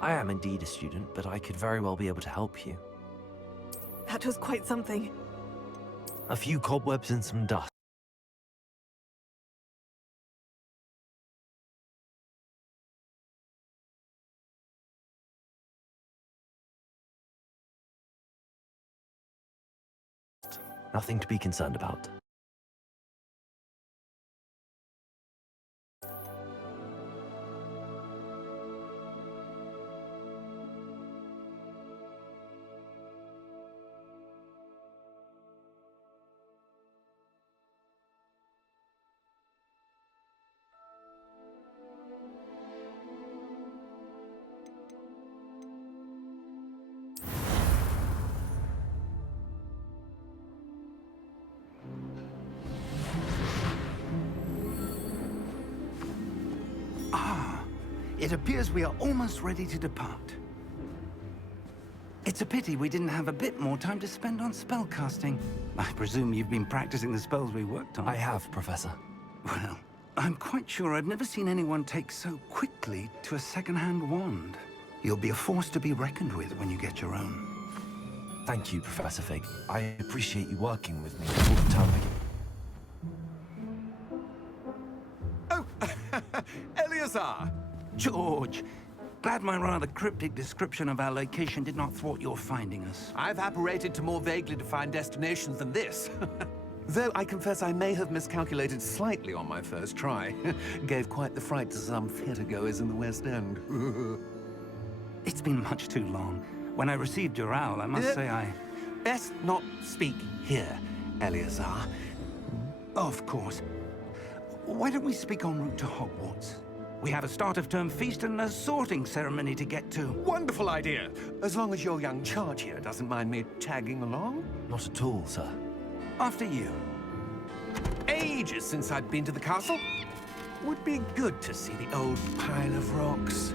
I am indeed a student, but I could very well be able to help you. That was quite something. A few cobwebs and some dust. Nothing to be concerned about. It appears we are almost ready to depart. It's a pity we didn't have a bit more time to spend on spellcasting. I presume you've been practicing the spells we worked on. I have, Professor. Well, I'm quite sure I've never seen anyone take so quickly to a second-hand wand. You'll be a force to be reckoned with when you get your own. Thank you, Professor Fig. I appreciate you working with me all the time. Oh, Eleazar! George, glad my rather cryptic description of our location did not thwart your finding us. I've apparated to more vaguely defined destinations than this. Though I confess I may have miscalculated slightly on my first try. Gave quite the fright to some theatergoers in the West End. It's been much too long. When I received your owl, I must say I... Best not speak here, Eleazar. Of course. Why don't we speak en route to Hogwarts? We have a start-of-term feast and a sorting ceremony to get to. Wonderful idea! As long as your young charge here doesn't mind me tagging along. Not at all, sir. After you. Ages since I'd been to the castle. Would be good to see the old pile of rocks.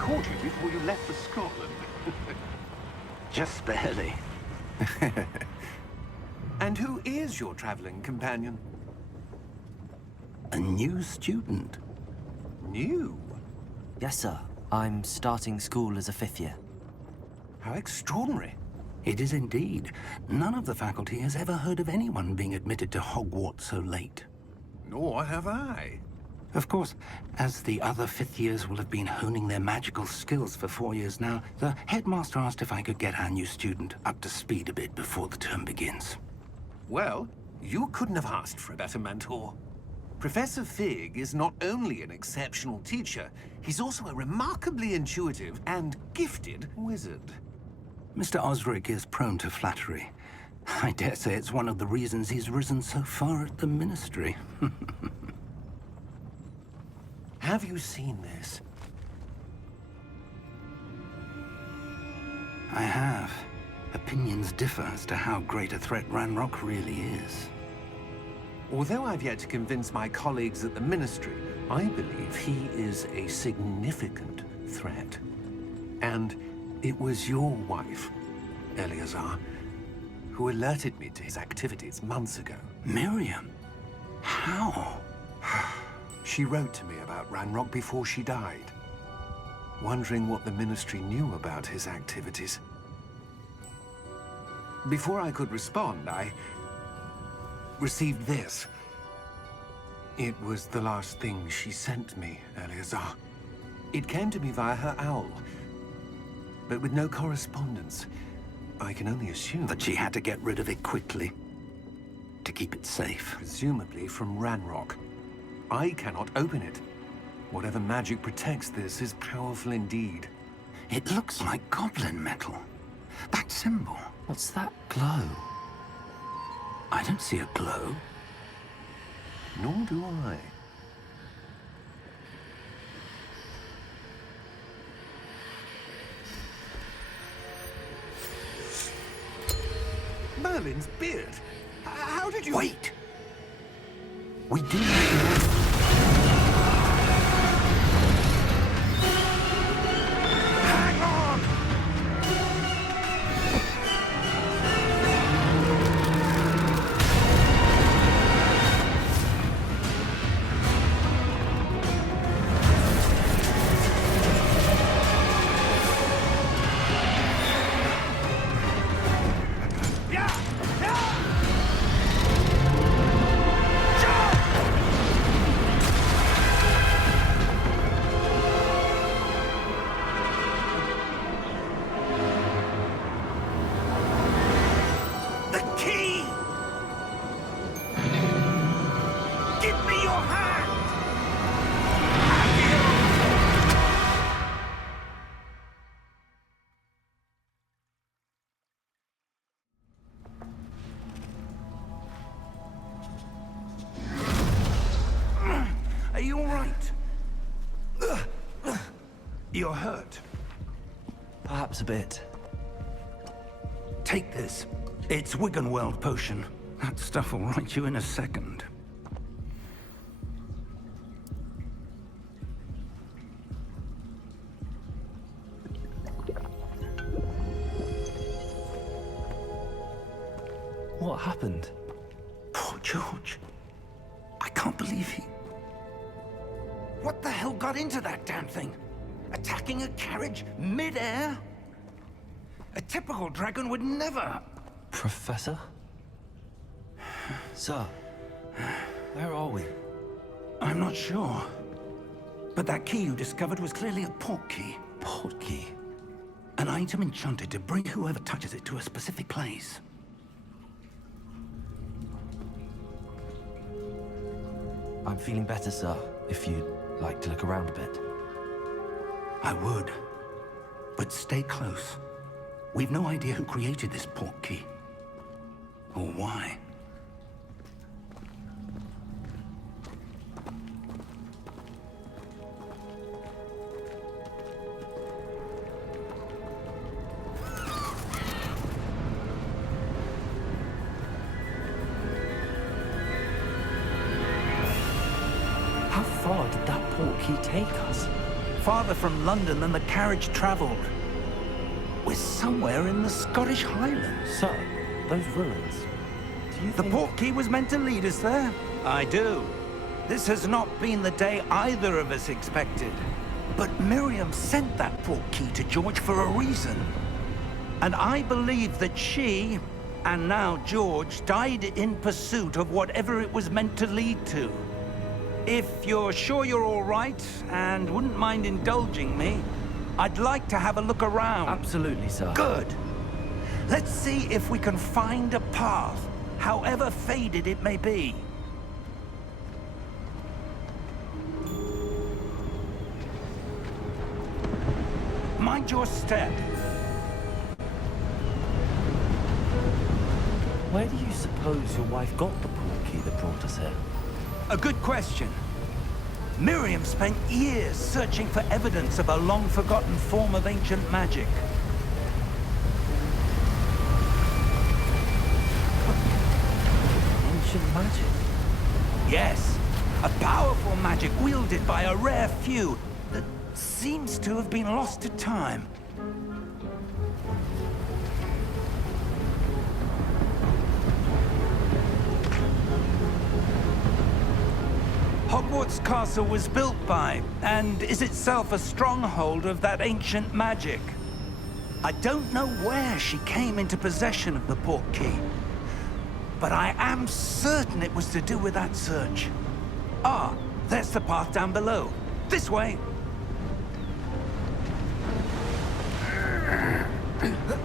Caught you before you left for Scotland. Just barely. And who is your traveling companion? A new student. New? Yes, sir. I'm starting school as a 5th year. How extraordinary. It is indeed. None of the faculty has ever heard of anyone being admitted to Hogwarts so late. Nor have I. Of course, as the other 5th years will have been honing their magical skills for 4 years now, the headmaster asked if I could get our new student up to speed a bit before the term begins. Well, you couldn't have asked for a better mentor. Professor Fig is not only an exceptional teacher, he's also a remarkably intuitive and gifted wizard. Mr. Osric is prone to flattery. I dare say it's one of the reasons he's risen so far at the Ministry. Have you seen this? I have. Opinions differ as to how great a threat Ranrock really is. Although I've yet to convince my colleagues at the Ministry, I believe he is a significant threat. And it was your wife, Eleazar, who alerted me to his activities months ago. Miriam? How? She wrote to me about Ranrock before she died, wondering what the Ministry knew about his activities. Before I could respond, I received this. It was the last thing she sent me, Eleazar. It came to me via her owl, but with no correspondence. I can only assume That she had to get rid of it quickly to keep it safe. presumably from Ranrock. I cannot open it. Whatever magic protects this is powerful indeed. It looks like goblin metal. That symbol. What's that glow? I don't see a glow. Nor do I. Merlin's beard? How did you... Wait! We do need to... Hang on! The key! Give me your hand! Are you all right? You're hurt. Perhaps a bit. Take this. It's Wiggenweld potion. That stuff will right you in a second. What happened? Poor George. I can't believe he... What the hell got into that damn thing? Attacking a carriage mid-air? A typical dragon would never... Professor? Sir, where are we? I'm not sure. But that key you discovered was clearly a port key. Port key? An item enchanted to bring whoever touches it to a specific place. I'm feeling better, sir, if you'd like to look around a bit. I would. But stay close. We've no idea who created this port key. Or why. How far did that port key take us? Farther from London than the carriage traveled. We're somewhere in the Scottish Highlands. Sir, those ruins. Do you The think... port key was meant to lead us there? I do. This has not been the day either of us expected. But Miriam sent that port key to George for a reason. And I believe that she, and now George, died in pursuit of whatever it was meant to lead to. If you're sure you're all right, and wouldn't mind indulging me, I'd like to have a look around. Absolutely, sir. Good. Let's see if we can find a path, however faded it may be. Mind your step. Where do you suppose your wife got the port key that brought us here? A good question. Miriam spent years searching for evidence of a long-forgotten form of ancient magic. Ancient magic? Yes, a powerful magic wielded by a rare few that seems to have been lost to time. Hogwarts Castle was built by, and is itself a stronghold of that ancient magic. I don't know where she came into possession of the port key, but I am certain it was to do with that search. Ah, there's the path down below. This way. But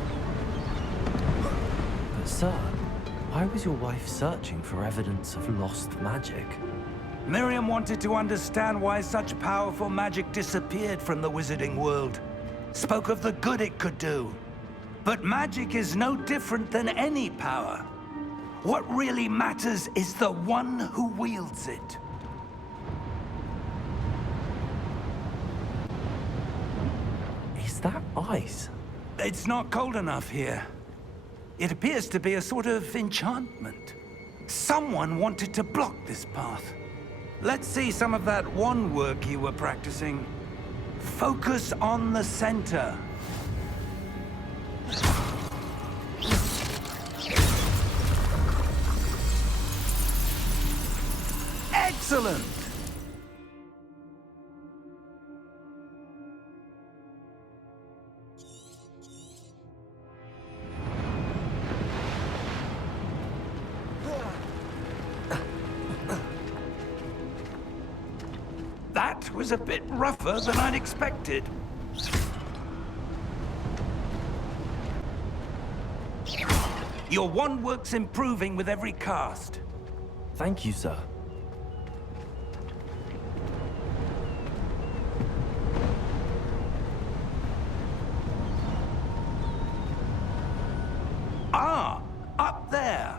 sir, why was your wife searching for evidence of lost magic? Miriam wanted to understand why such powerful magic disappeared from the wizarding world. Spoke of the good it could do. But magic is no different than any power. What really matters is the one who wields it. Is that ice? It's not cold enough here. It appears to be a sort of enchantment. Someone wanted to block this path. Let's see some of that wand work you were practicing. Focus on the center. Excellent! That was a bit rougher than I'd expected. Your wand work's improving with every cast. Thank you, sir. Ah, up there.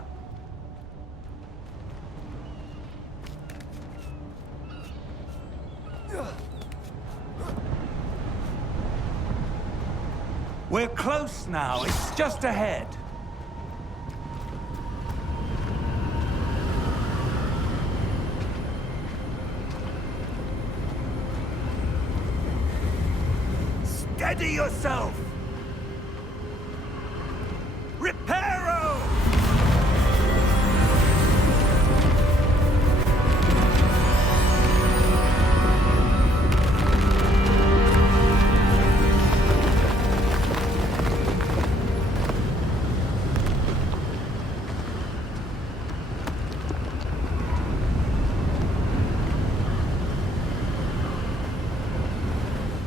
We're close now. It's just ahead. Steady yourself! Reparo!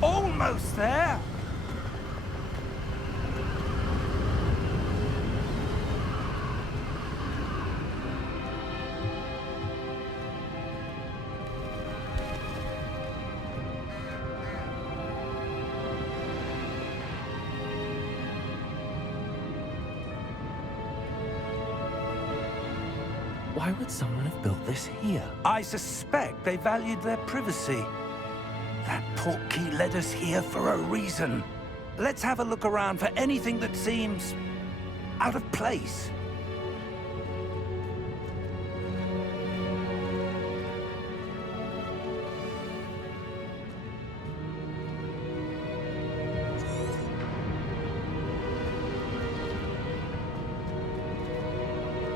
Almost there! Why would someone have built this here? I suspect they valued their privacy. That portkey led us here for a reason. Let's have a look around for anything that seems out of place.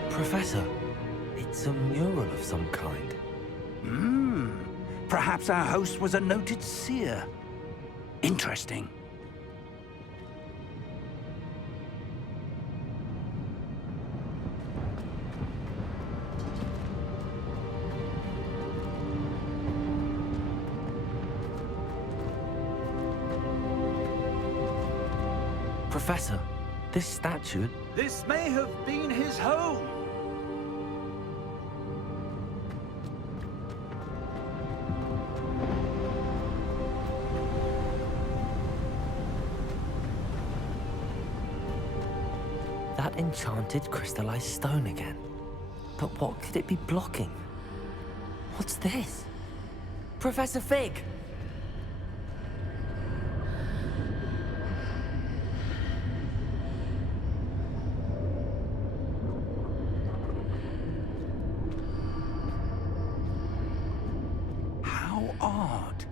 Professor, it's a mural of some kind. Perhaps our host was a noted seer. Interesting. Professor, this statue... This may have been his home. That enchanted crystallized stone again. But what could it be blocking? What's this? Professor Fig! How odd.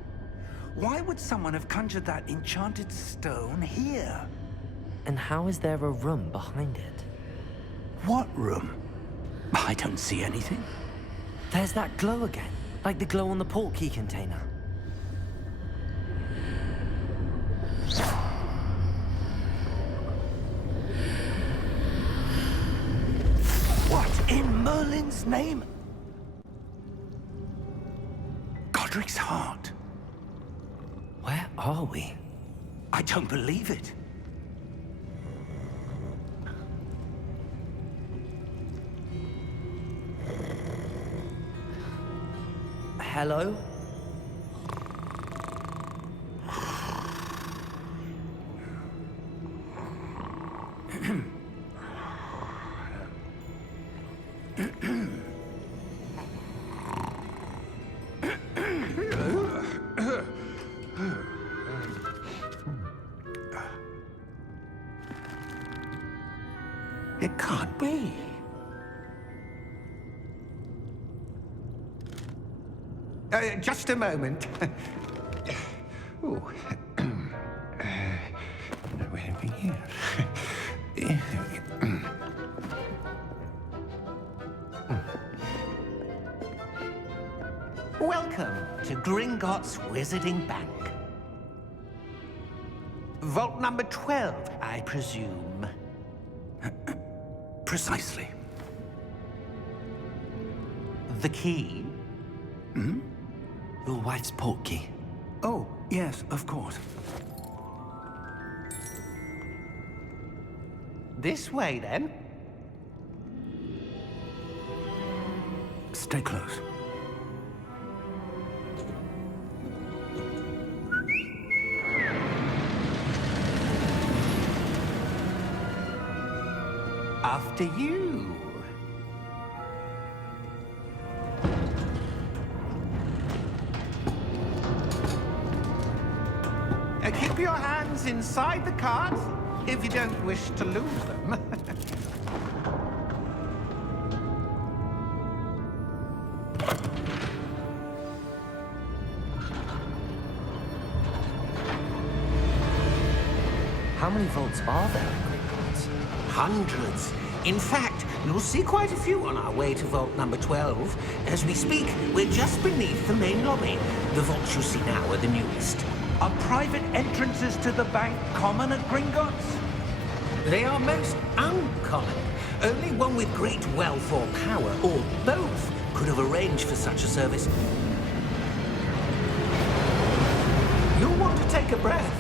Why would someone have conjured that enchanted stone here? And how is there a room behind it? What room? I don't see anything. There's that glow again, like the glow on the portkey container. What in Merlin's name? Godric's heart. Where are we? I don't believe it. Hello? It can't be. Just a moment. Oh. Anything here? Welcome to Gringotts Wizarding Bank. Vault number 12, I presume. Precisely. The key? Your wife's portkey. Oh, yes, of course. This way, then. Stay close. After you. Keep your hands inside the cart if you don't wish to lose them. How many vaults are there in Gringotts? Hundreds. In fact, you'll see quite a few on our way to vault number 12. As we speak, we're just beneath the main lobby. The vaults you see now are the newest. Are private entrances to the bank common at Gringotts? They are most uncommon. Only one with great wealth or power, or both, could have arranged for such a service. You'll want to take a breath.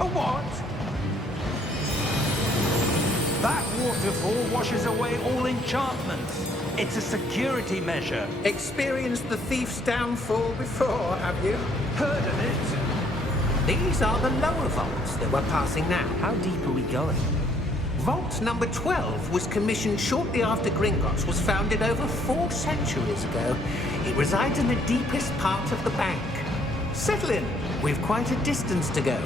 A what? That waterfall washes away all enchantments. It's a security measure. Experienced the thief's downfall before, have you? Heard of it? These are the lower vaults that we're passing now. How deep are we going? Vault number 12 was commissioned shortly after Gringotts was founded over 4 centuries ago. It resides in the deepest part of the bank. Settle in. We've quite a distance to go.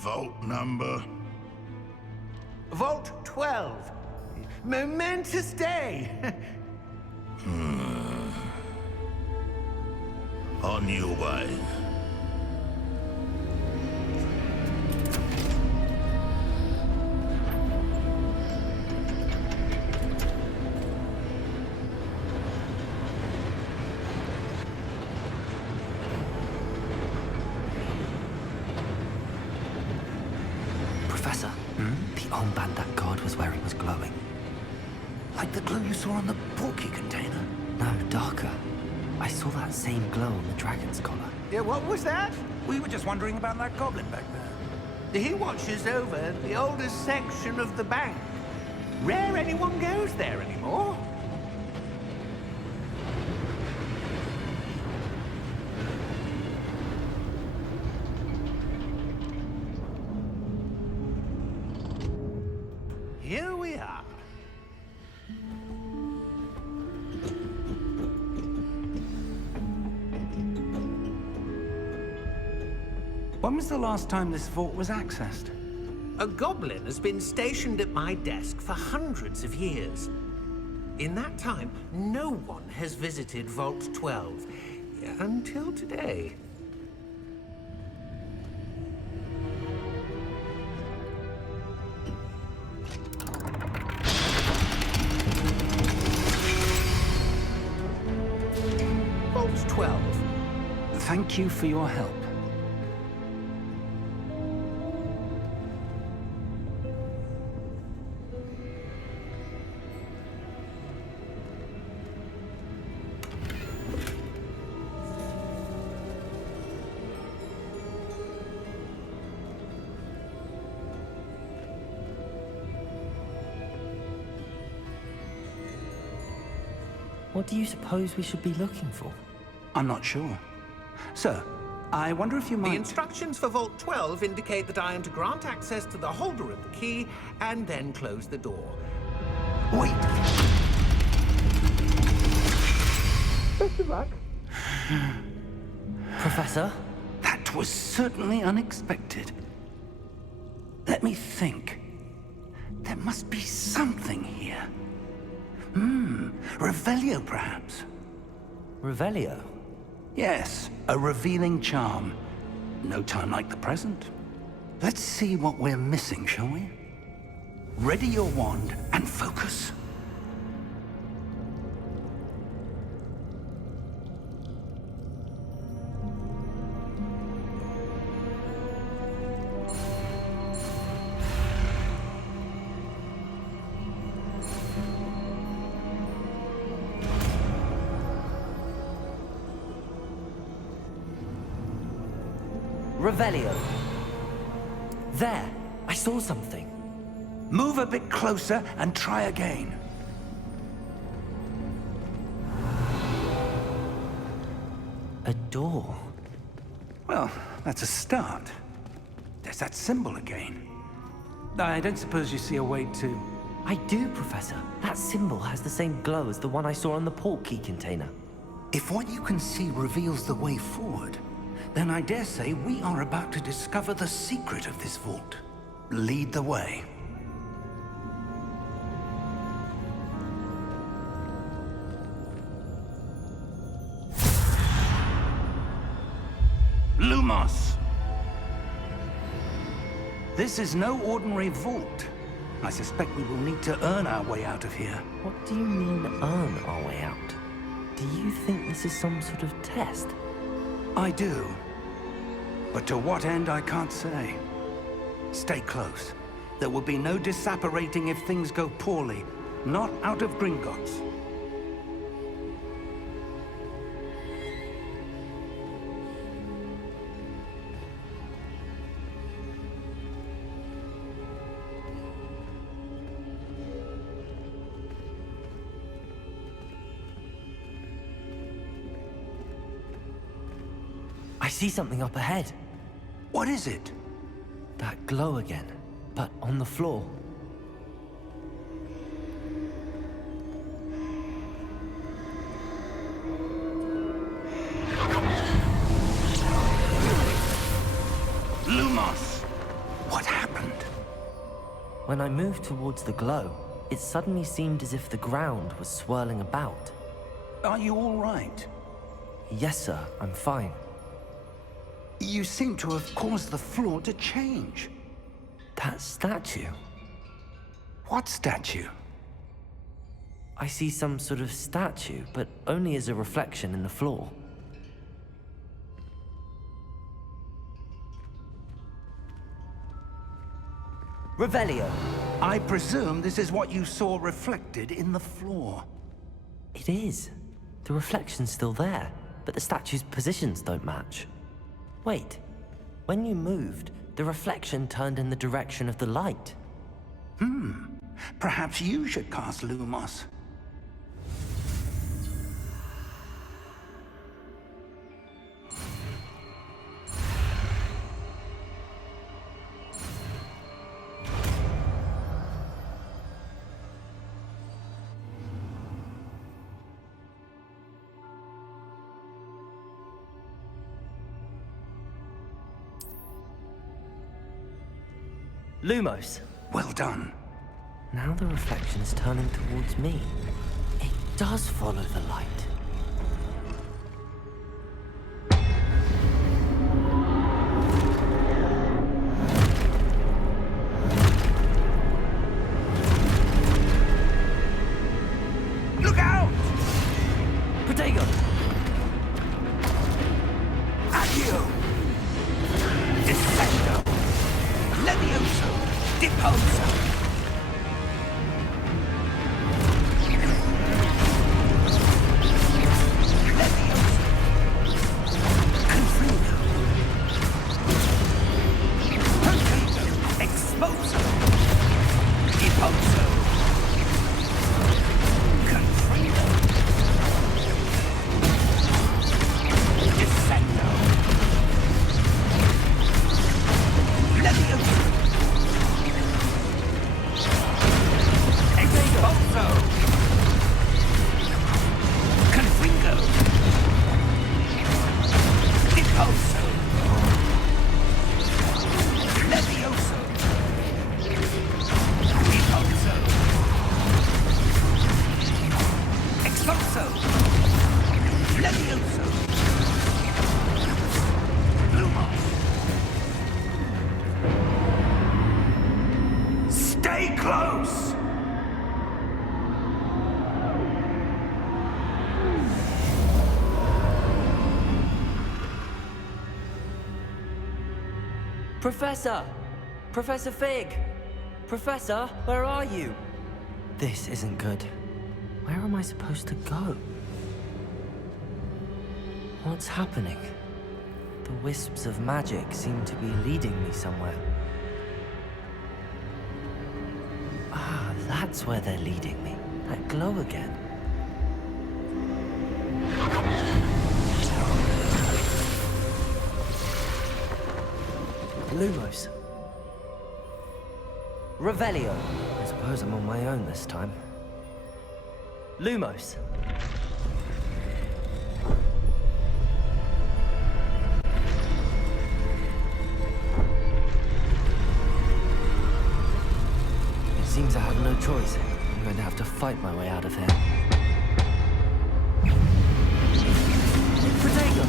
Vault number? Vault 12. Momentous day. On your way. Professor, the armband that guard was wearing was glowing. Like the glow you saw on the portkey container? No, darker. I saw that same glow on the dragon's collar. Yeah, what was that? We were just wondering about that goblin back there. He watches over the oldest section of the bank. Rare anyone goes there anymore. Here we are. When was the last time this vault was accessed? A goblin has been stationed at my desk for hundreds of years. In that time, no one has visited Vault 12 until today. Vault 12. Thank you for your help. What do you suppose we should be looking for? I'm not sure. Sir, I wonder if you The might... instructions for Vault 12 indicate that I am to grant access to the holder of the key and then close the door. Wait! Best of luck. Professor? That was certainly unexpected. Let me think. There must be something here. Revelio, perhaps? Revelio? Yes, a revealing charm. No time like the present. Let's see what we're missing, shall we? Ready your wand and focus. Revelio. There, I saw something. Move a bit closer and try again. A door. Well, that's a start. There's that symbol again. I don't suppose you see a way to... I do, Professor. That symbol has the same glow as the one I saw on the port key container. If what you can see reveals the way forward, then I dare say we are about to discover the secret of this vault. Lead the way. Lumos! This is no ordinary vault. I suspect we will need to earn our way out of here. What do you mean, earn our way out? Do you think this is some sort of test? I do. But to what end, I can't say. Stay close. There will be no disapparating if things go poorly. Not out of Gringotts. I see something up ahead. What is it? That glow again, but on the floor. Lumos! What happened? When I moved towards the glow, it suddenly seemed as if the ground was swirling about. Are you all right? Yes, sir, I'm fine. You seem to have caused the floor to change. That statue. What statue? I see some sort of statue, but only as a reflection in the floor. Revelio. I presume this is what you saw reflected in the floor. It is. The reflection's still there, but the statue's positions don't match. Wait. When you moved, the reflection turned in the direction of the light. Perhaps you should cast Lumos. Lumos. Well done. Now the reflection is turning towards me. It does follow the light. Look out! Protego! Accio! Descendo! Levioso! Deposo! Professor! Professor Fig! Professor, where are you? This isn't good. Where am I supposed to go? What's happening? The wisps of magic seem to be leading me somewhere. Ah, that's where they're leading me. That glow again. Lumos. Revelio. I suppose I'm on my own this time. Lumos. It seems I have no choice. I'm going to have to fight my way out of here. Protego!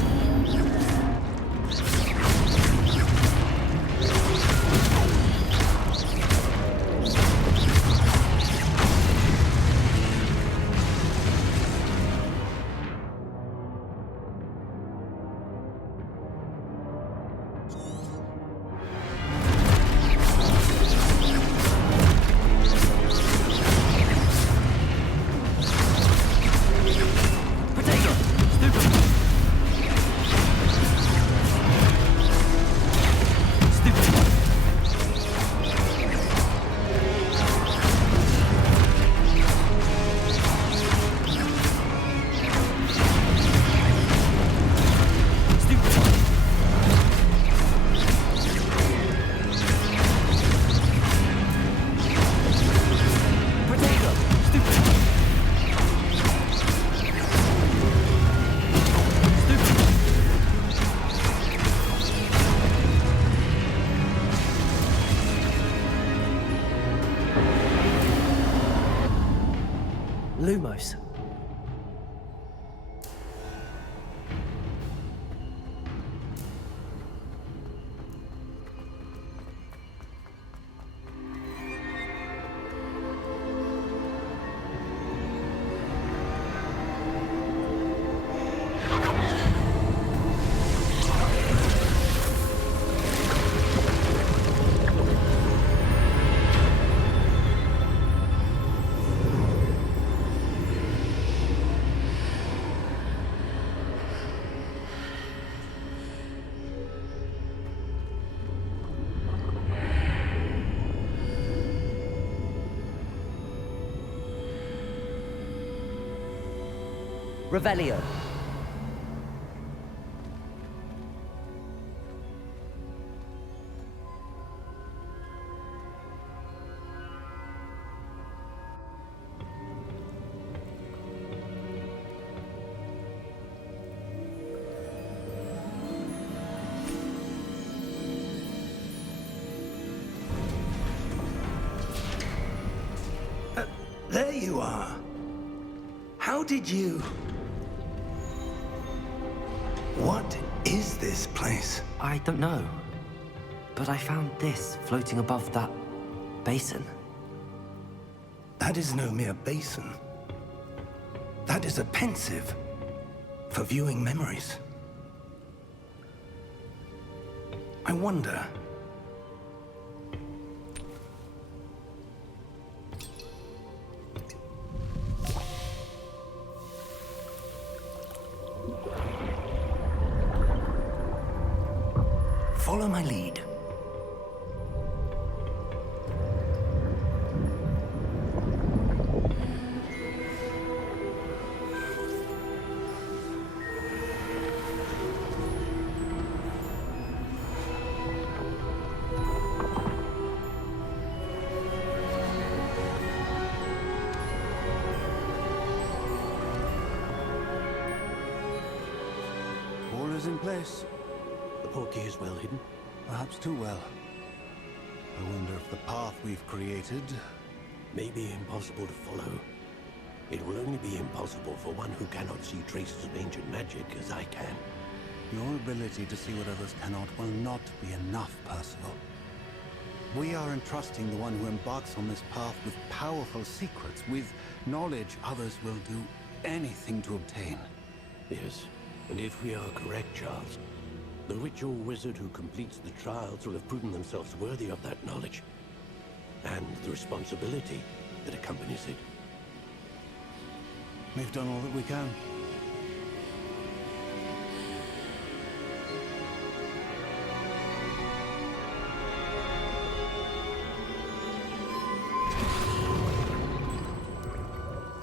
Lumos. Revelio. There you are. How did you... What is this place? I don't know. But I found this floating above that basin. That is no mere basin. That is a pensive for viewing memories. I wonder... Follow my lead. All is in place. The portkey is well hidden. Perhaps too well. I wonder if the path we've created... May be impossible to follow. It will only be impossible for one who cannot see traces of ancient magic as I can. Your ability to see what others cannot will not be enough, Percival. We are entrusting the one who embarks on this path with powerful secrets, with knowledge others will do anything to obtain. Yes, and if we are correct, Charles, The witch or wizard who completes the trials will have proven themselves worthy of that knowledge. And the responsibility that accompanies it. We've done all that we can.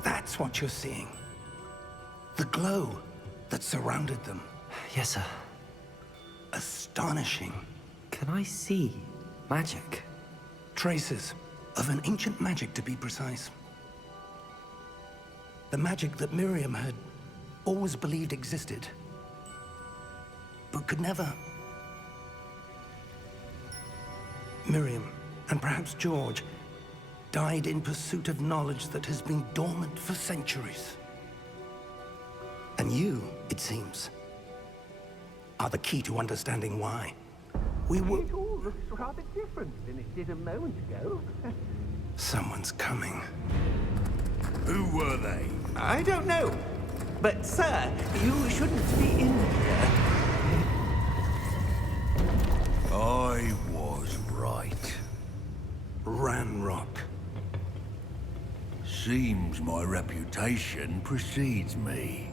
That's what you're seeing. The glow that surrounded them. Yes, sir. Astonishing. Can I see magic? Traces of an ancient magic, to be precise. The magic that Miriam had always believed existed, but could never. Miriam, and perhaps George, died in pursuit of knowledge that has been dormant for centuries. And you, it seems, are the key to understanding why. We will... It all looks rather different than it did a moment ago. Someone's coming. Who were they? I don't know. But, sir, you shouldn't be in here. I was right. Ranrock. Seems my reputation precedes me.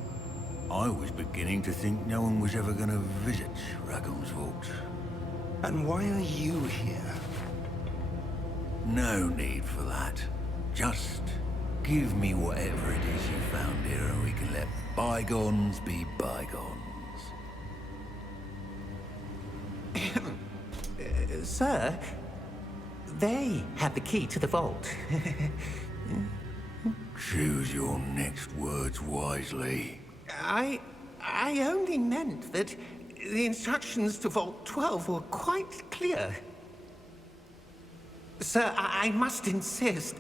I was beginning to think no one was ever gonna visit Ragon's vault. And why are you here? No need for that. Just give me whatever it is you found here and we can let bygones be bygones. Sir, they have the key to the vault. Choose your next words wisely. I only meant that the instructions to Vault 12 were quite clear. Sir, I must insist.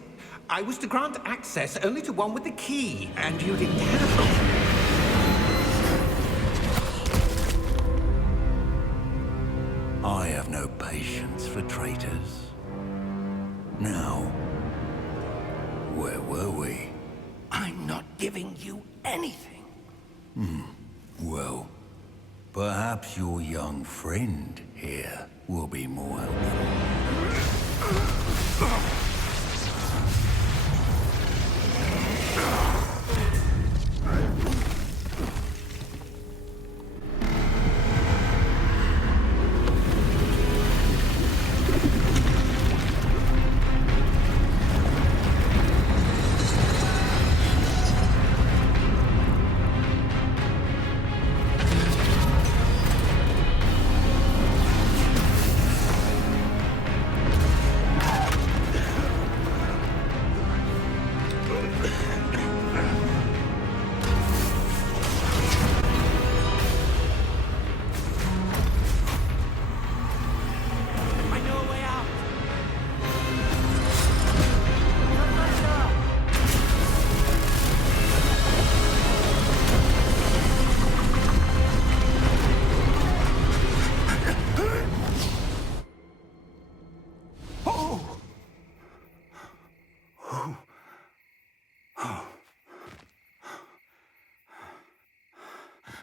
I was to grant access only to one with the key, and you didn't have it. I have no patience for traitors. Now, where were we? I'm not giving you anything. Well, perhaps your young friend here will be more helpful.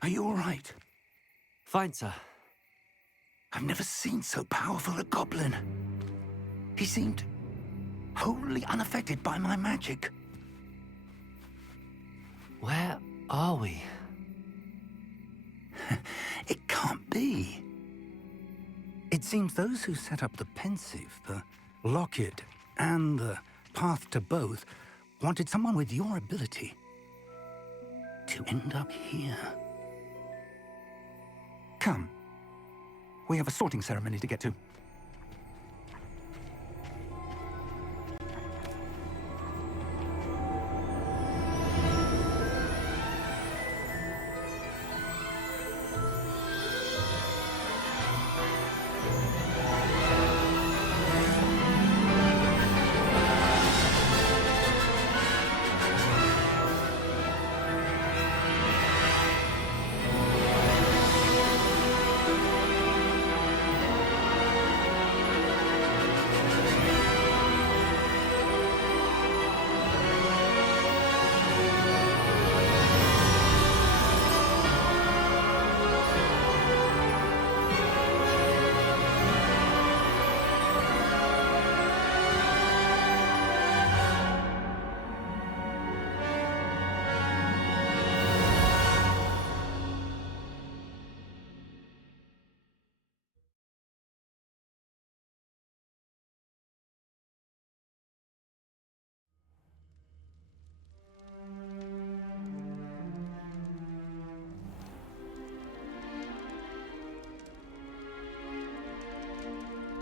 Are you all right? Fine, sir. I've never seen so powerful a goblin. He seemed wholly unaffected by my magic. Where are we? It can't be. It seems those who set up the pensive, the locket, and the path to both wanted someone with your ability to end up here. Come. We have a sorting ceremony to get to.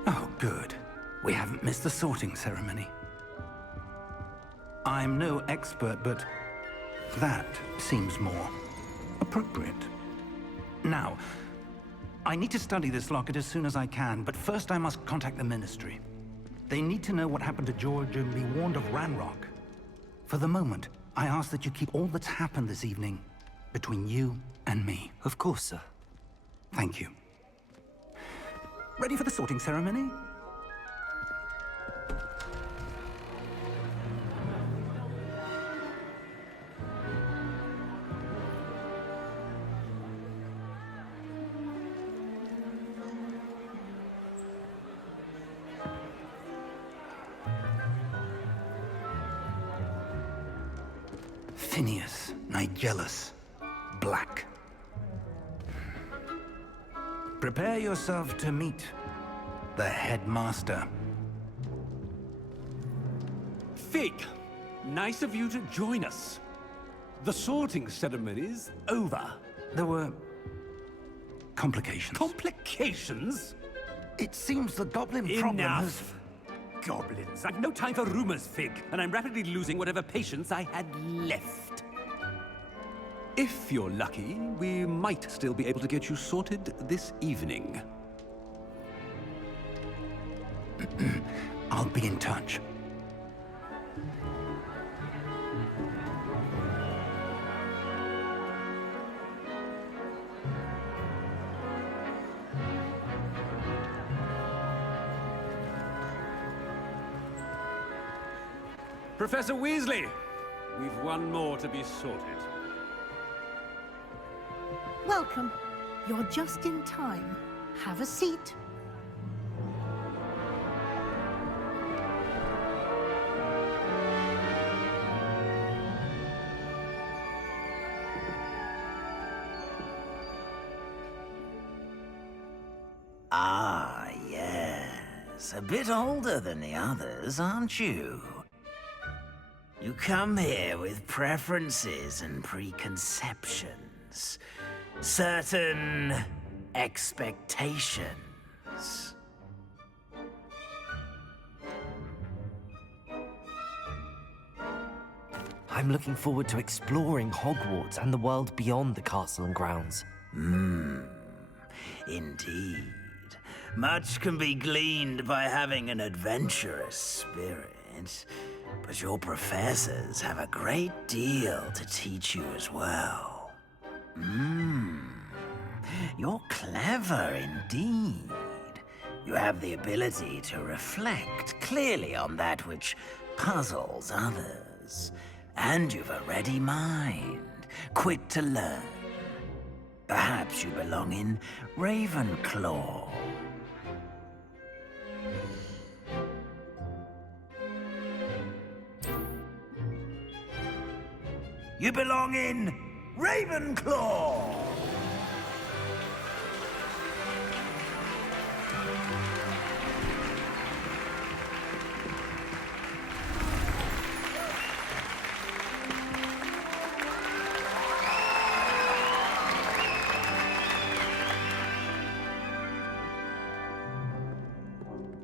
Oh, good. We haven't missed the sorting ceremony. I'm no expert, but that seems more appropriate. Now, I need to study this locket as soon as I can, but first I must contact the Ministry. They need to know what happened to George and be warned of Ranrock. For the moment, I ask that you keep all that's happened this evening between you and me. Of course, sir. Thank you. Ready for the sorting ceremony? Phineas, Nigellus, Black. Prepare yourself to meet the headmaster. Fig, nice of you to join us. The sorting ceremony's over. There were complications. Complications? It seems the goblin problem has... Enough! Goblins. I've no time for rumors, Fig, and I'm rapidly losing whatever patience I had left. If you're lucky, we might still be able to get you sorted this evening. I'll be in touch. Professor Weasley, we've one more to be sorted. Welcome. You're just in time. Have a seat. Ah, yes. A bit older than the others, aren't you? You come here with preferences and preconceptions. Certain expectations. I'm looking forward to exploring Hogwarts and the world beyond the castle and grounds. Indeed. Much can be gleaned by having an adventurous spirit, but your professors have a great deal to teach you as well. You're clever indeed. You have the ability to reflect clearly on that which puzzles others. And you've a ready mind, quick to learn. Perhaps you belong in Ravenclaw. You belong in Ravenclaw!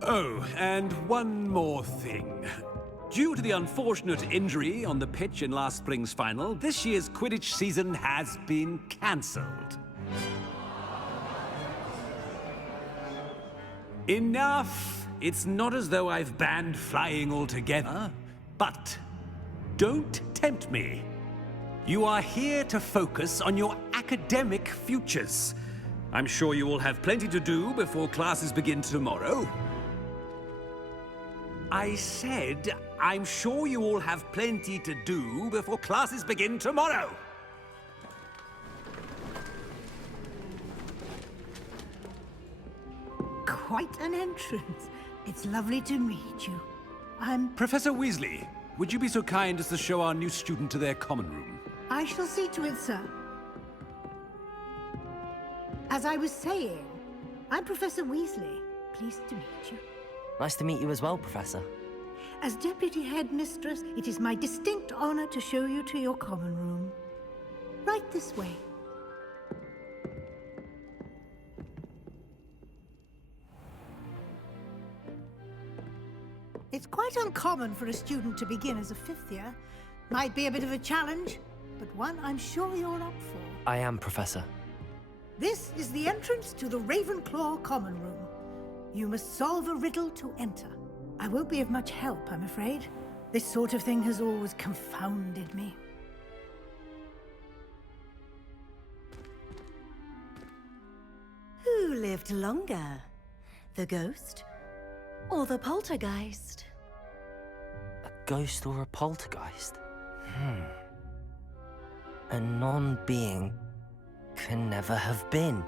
Oh, and one more thing. Due to the unfortunate injury on the pitch in last spring's final, this year's Quidditch season has been cancelled. Enough! It's not as though I've banned flying altogether, but don't tempt me. You are here to focus on your academic futures. I'm sure you all have plenty to do before classes begin tomorrow. I said, I'm sure you all have plenty to do before classes begin tomorrow. Quite an entrance. It's lovely to meet you. Professor Weasley, would you be so kind as to show our new student to their common room? I shall see to it, sir. As I was saying, I'm Professor Weasley. Pleased to meet you. Nice to meet you as well, Professor. As Deputy Headmistress, it is my distinct honor to show you to your common room. Right this way. It's quite uncommon for a student to begin as a fifth year. Might be a bit of a challenge, but one I'm sure you're up for. I am, Professor. This is the entrance to the Ravenclaw Common Room. You must solve a riddle to enter. I won't be of much help, I'm afraid. This sort of thing has always confounded me. Who lived longer? The ghost or the poltergeist? A ghost or a poltergeist? A non-being can never have been.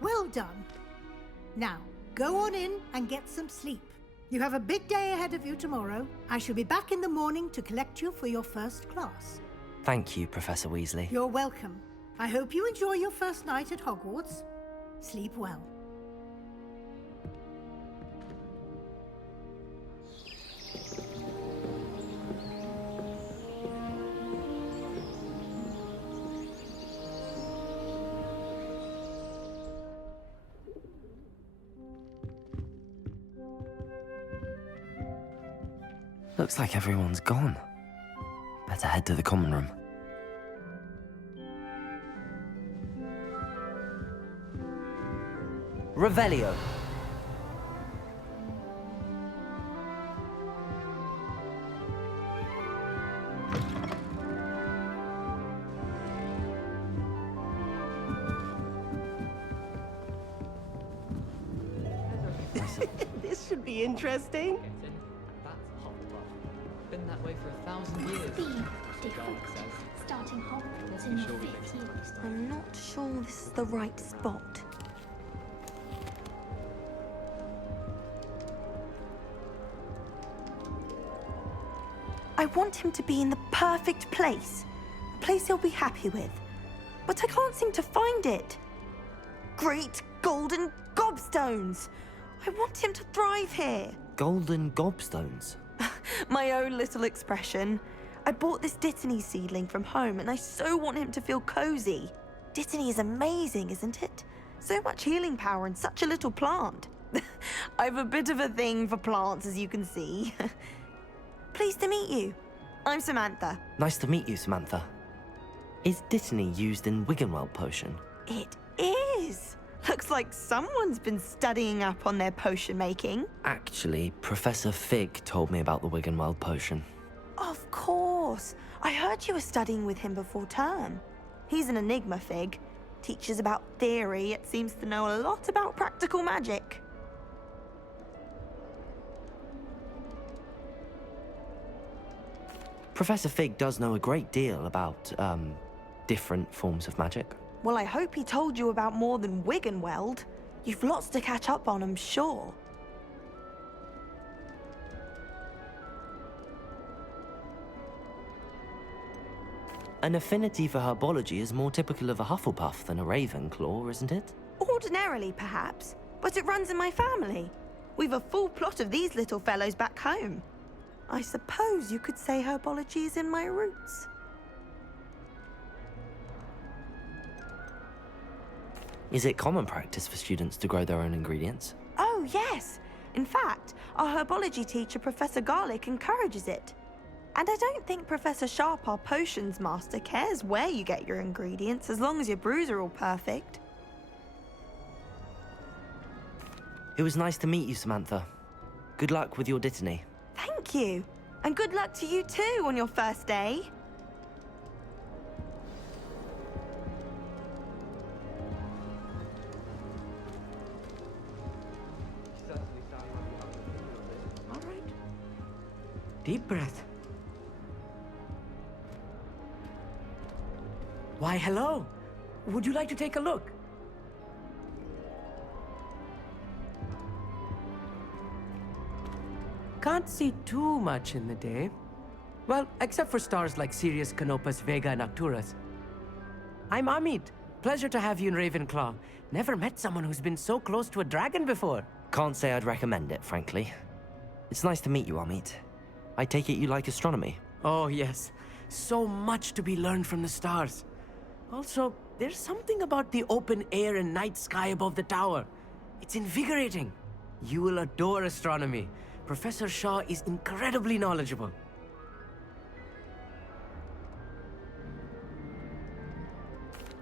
Well done. Now, go on in and get some sleep. You have a big day ahead of you tomorrow. I shall be back in the morning to collect you for your first class. Thank you, Professor Weasley. You're welcome. I hope you enjoy your first night at Hogwarts. Sleep well. Looks like everyone's gone. Better head to the common room. Revelio. This should be interesting. Been that way for 1,000 years. Be different. Starting Hogwarts in the 5th year. I'm not sure this is the right spot. I want him to be in the perfect place. A place he'll be happy with. But I can't seem to find it. Great golden gobstones! I want him to thrive here. Golden gobstones? My own little expression. I bought this Dittany seedling from home and I so want him to feel cozy. Dittany is amazing, isn't it? So much healing power in such a little plant. I've a bit of a thing for plants, as you can see. Pleased to meet you. I'm Samantha. Nice to meet you, Samantha. Is Dittany used in Wiggenweld potion? It is. Looks like someone's been studying up on their potion making. Actually, Professor Fig told me about the Wiggenweld potion. Of course. I heard you were studying with him before term. He's an enigma, Fig. Teaches about theory, yet seems to know a lot about practical magic. Professor Fig does know a great deal about, different forms of magic. Well, I hope he told you about more than Wiggenweld. You've lots to catch up on, I'm sure. An affinity for herbology is more typical of a Hufflepuff than a Ravenclaw, isn't it? Ordinarily, perhaps, but it runs in my family. We've a full plot of these little fellows back home. I suppose you could say herbology is in my roots. Is it common practice for students to grow their own ingredients? Oh, yes. In fact, our herbology teacher, Professor Garlick, encourages it. And I don't think Professor Sharp, our potions master, cares where you get your ingredients, as long as your brews are all perfect. It was nice to meet you, Samantha. Good luck with your Dittany. Thank you. And good luck to you too on your first day. All right. Deep breath. Why, hello. Would you like to take a look? Can't see too much in the day. Well, except for stars like Sirius, Canopus, Vega, and Arcturus. I'm Amit. Pleasure to have you in Ravenclaw. Never met someone who's been so close to a dragon before. Can't say I'd recommend it, frankly. It's nice to meet you, Amit. I take it you like astronomy? Oh, yes. So much to be learned from the stars. Also, There's something about the open air and night sky above the tower. It's invigorating. You will adore astronomy. Professor Shaw is incredibly knowledgeable.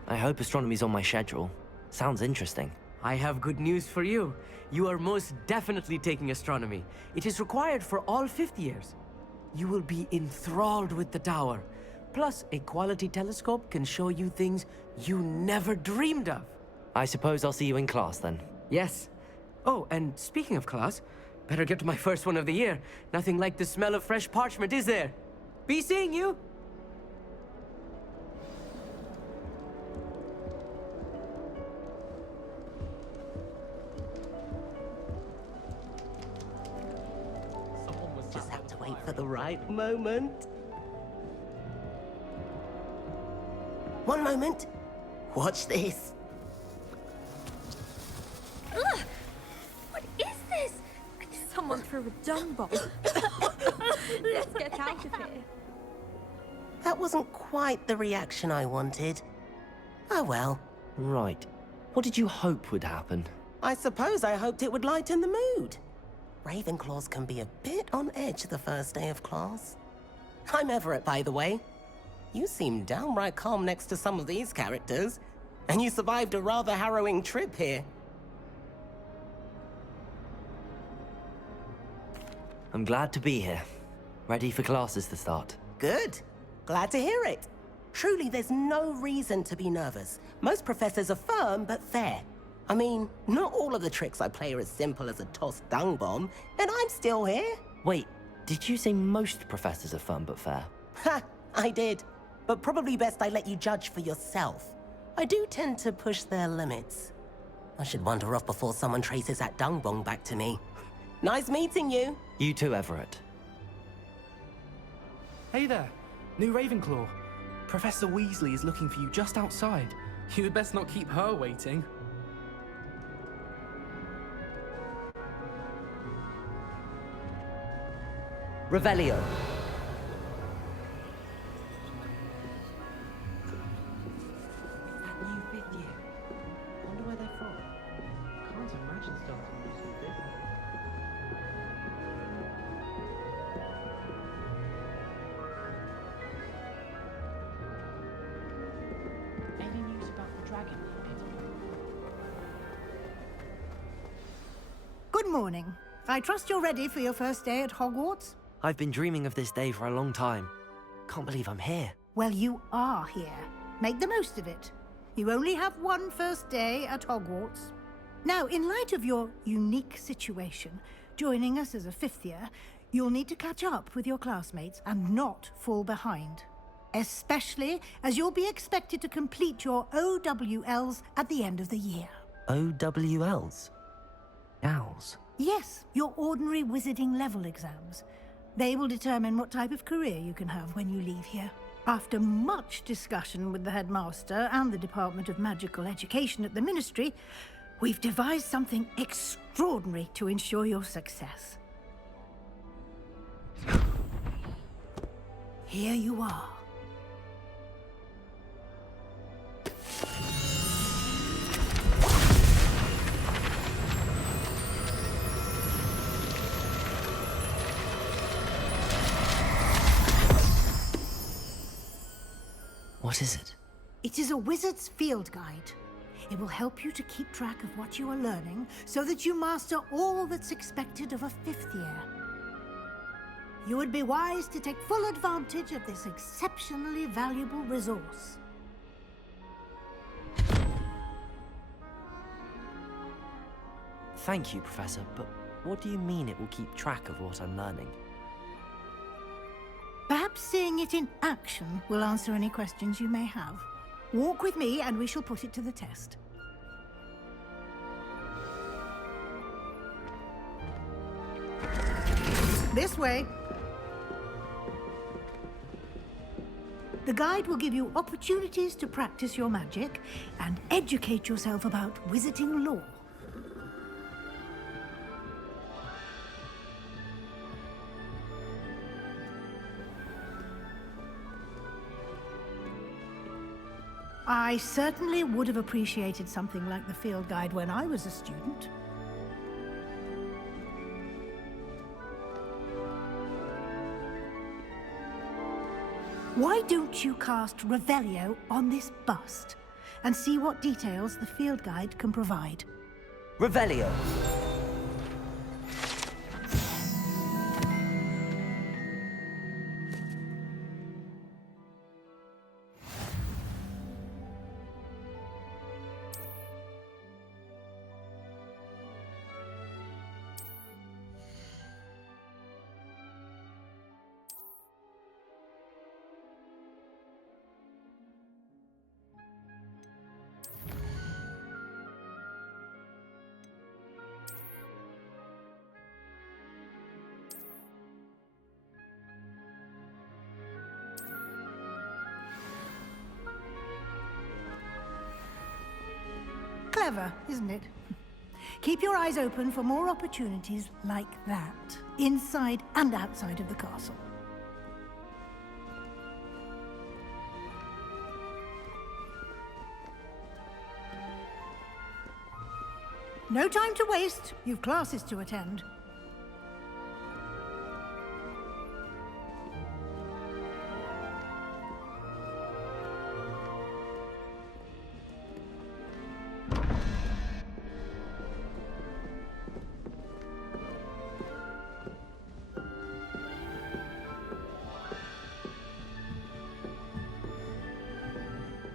I hope astronomy's on my schedule. Sounds interesting. I have good news for you. You are most definitely taking astronomy. It is required for all fifth years. You will be enthralled with the tower. Plus, a quality telescope can show you things you never dreamed of. I suppose I'll see you in class then. Yes. Oh, and speaking of class, better get to my first one of the year. Nothing like the smell of fresh parchment, is there? Be seeing you! Just have to wait for the right moment. One moment. Watch this. Ugh! What is this? Someone threw a dung bomb. Let's get out of here. That wasn't quite the reaction I wanted. Oh well. Right. What did you hope would happen? I suppose I hoped it would lighten the mood. Ravenclaws can be a bit on edge the first day of class. I'm Everett, by the way. You seem downright calm next to some of these characters, and you survived a rather harrowing trip here. I'm glad to be here. Ready for classes to start. Good. Glad to hear it. Truly, there's no reason to be nervous. Most professors are firm but fair. I mean, not all of the tricks I play are as simple as a tossed dung bomb, and I'm still here. Wait, did you say most professors are fun but fair? Ha! I did. But probably best I let you judge for yourself. I do tend to push their limits. I should wander off before someone traces that dung bomb back to me. Nice meeting you. You too, Everett. Hey there, new Ravenclaw. Professor Weasley is looking for you just outside. You had best not keep her waiting. Revelio. That new fifth year. Wonder where they're from. Can't imagine starting with so different. Any news about the dragon, Good morning. I trust you're ready for your first day at Hogwarts? I've been dreaming of this day for a long time. Can't believe I'm here. Well, you are here. Make the most of it. You only have one first day at Hogwarts. Now, in light of your unique situation, joining us as a fifth year, you'll need to catch up with your classmates and not fall behind. Especially as you'll be expected to complete your OWLs at the end of the year. OWLs? Owls? Yes, your ordinary wizarding level exams. They will determine what type of career you can have when you leave here. After much discussion with the headmaster and the Department of Magical Education at the Ministry, we've devised something extraordinary to ensure your success. Here you are. What is it? It is a wizard's field guide. It will help you to keep track of what you are learning so that you master all that's expected of a fifth year. You would be wise to take full advantage of this exceptionally valuable resource. Thank you, Professor, but what do you mean it will keep track of what I'm learning? Perhaps seeing it in action will answer any questions you may have. Walk with me and we shall put it to the test. This way. The guide will give you opportunities to practice your magic and educate yourself about wizarding lore. I certainly would have appreciated something like the field guide when I was a student. Why don't you cast Revelio on this bust and see what details the field guide can provide? Revelio. Clever, isn't it? Keep your eyes open for more opportunities like that, inside and outside of the castle. No time to waste. You've classes to attend.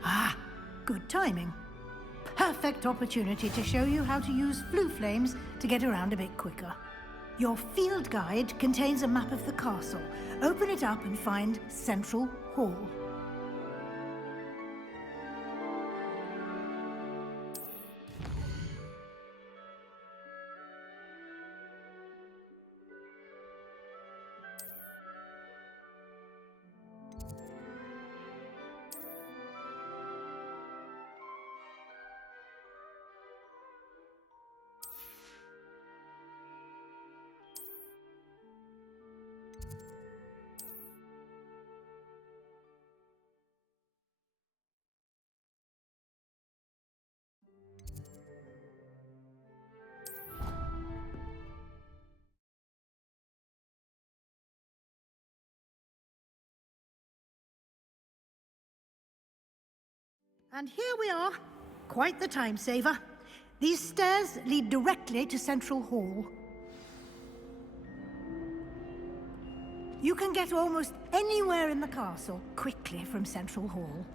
Ah, good timing. Perfect opportunity to show you how to use flue flames to get around a bit quicker. Your field guide contains a map of the castle. Open it up and find Central Hall. And here we are. Quite the time saver. These stairs lead directly to Central Hall. You can get almost anywhere in the castle quickly from Central Hall.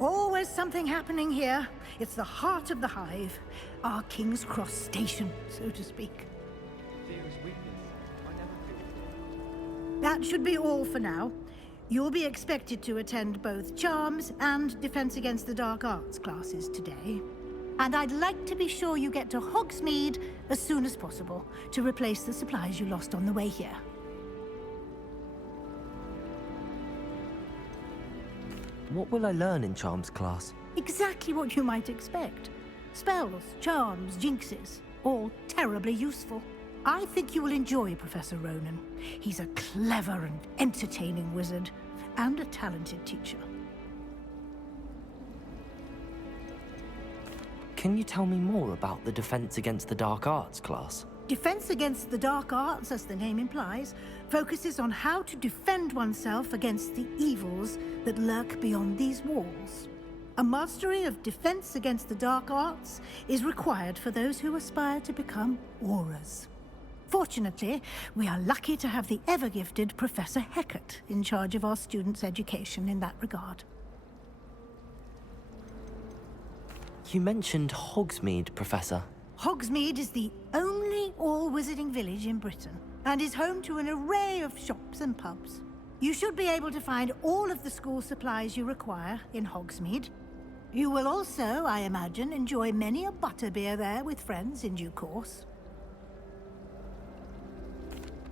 Always something happening here. It's the heart of the Hive. Our King's Cross station, so to speak. That should be all for now. You'll be expected to attend both Charms and Defense Against the Dark Arts classes today. And I'd like to be sure you get to Hogsmeade as soon as possible to replace the supplies you lost on the way here. What will I learn in Charms class? Exactly what you might expect. Spells, charms, jinxes, all terribly useful. I think you will enjoy Professor Ronan. He's a clever and entertaining wizard, and a talented teacher. Can you tell me more about the Defense Against the Dark Arts class? Defense Against the Dark Arts, as the name implies, focuses on how to defend oneself against the evils that lurk beyond these walls. A mastery of Defense Against the Dark Arts is required for those who aspire to become Aurors. Fortunately, we are lucky to have the ever-gifted Professor Hecat in charge of our students' education in that regard. You mentioned Hogsmeade, Professor. Hogsmeade is the only all-wizarding village in Britain, and is home to an array of shops and pubs. You should be able to find all of the school supplies you require in Hogsmeade. You will also, I imagine, enjoy many a butterbeer there with friends in due course.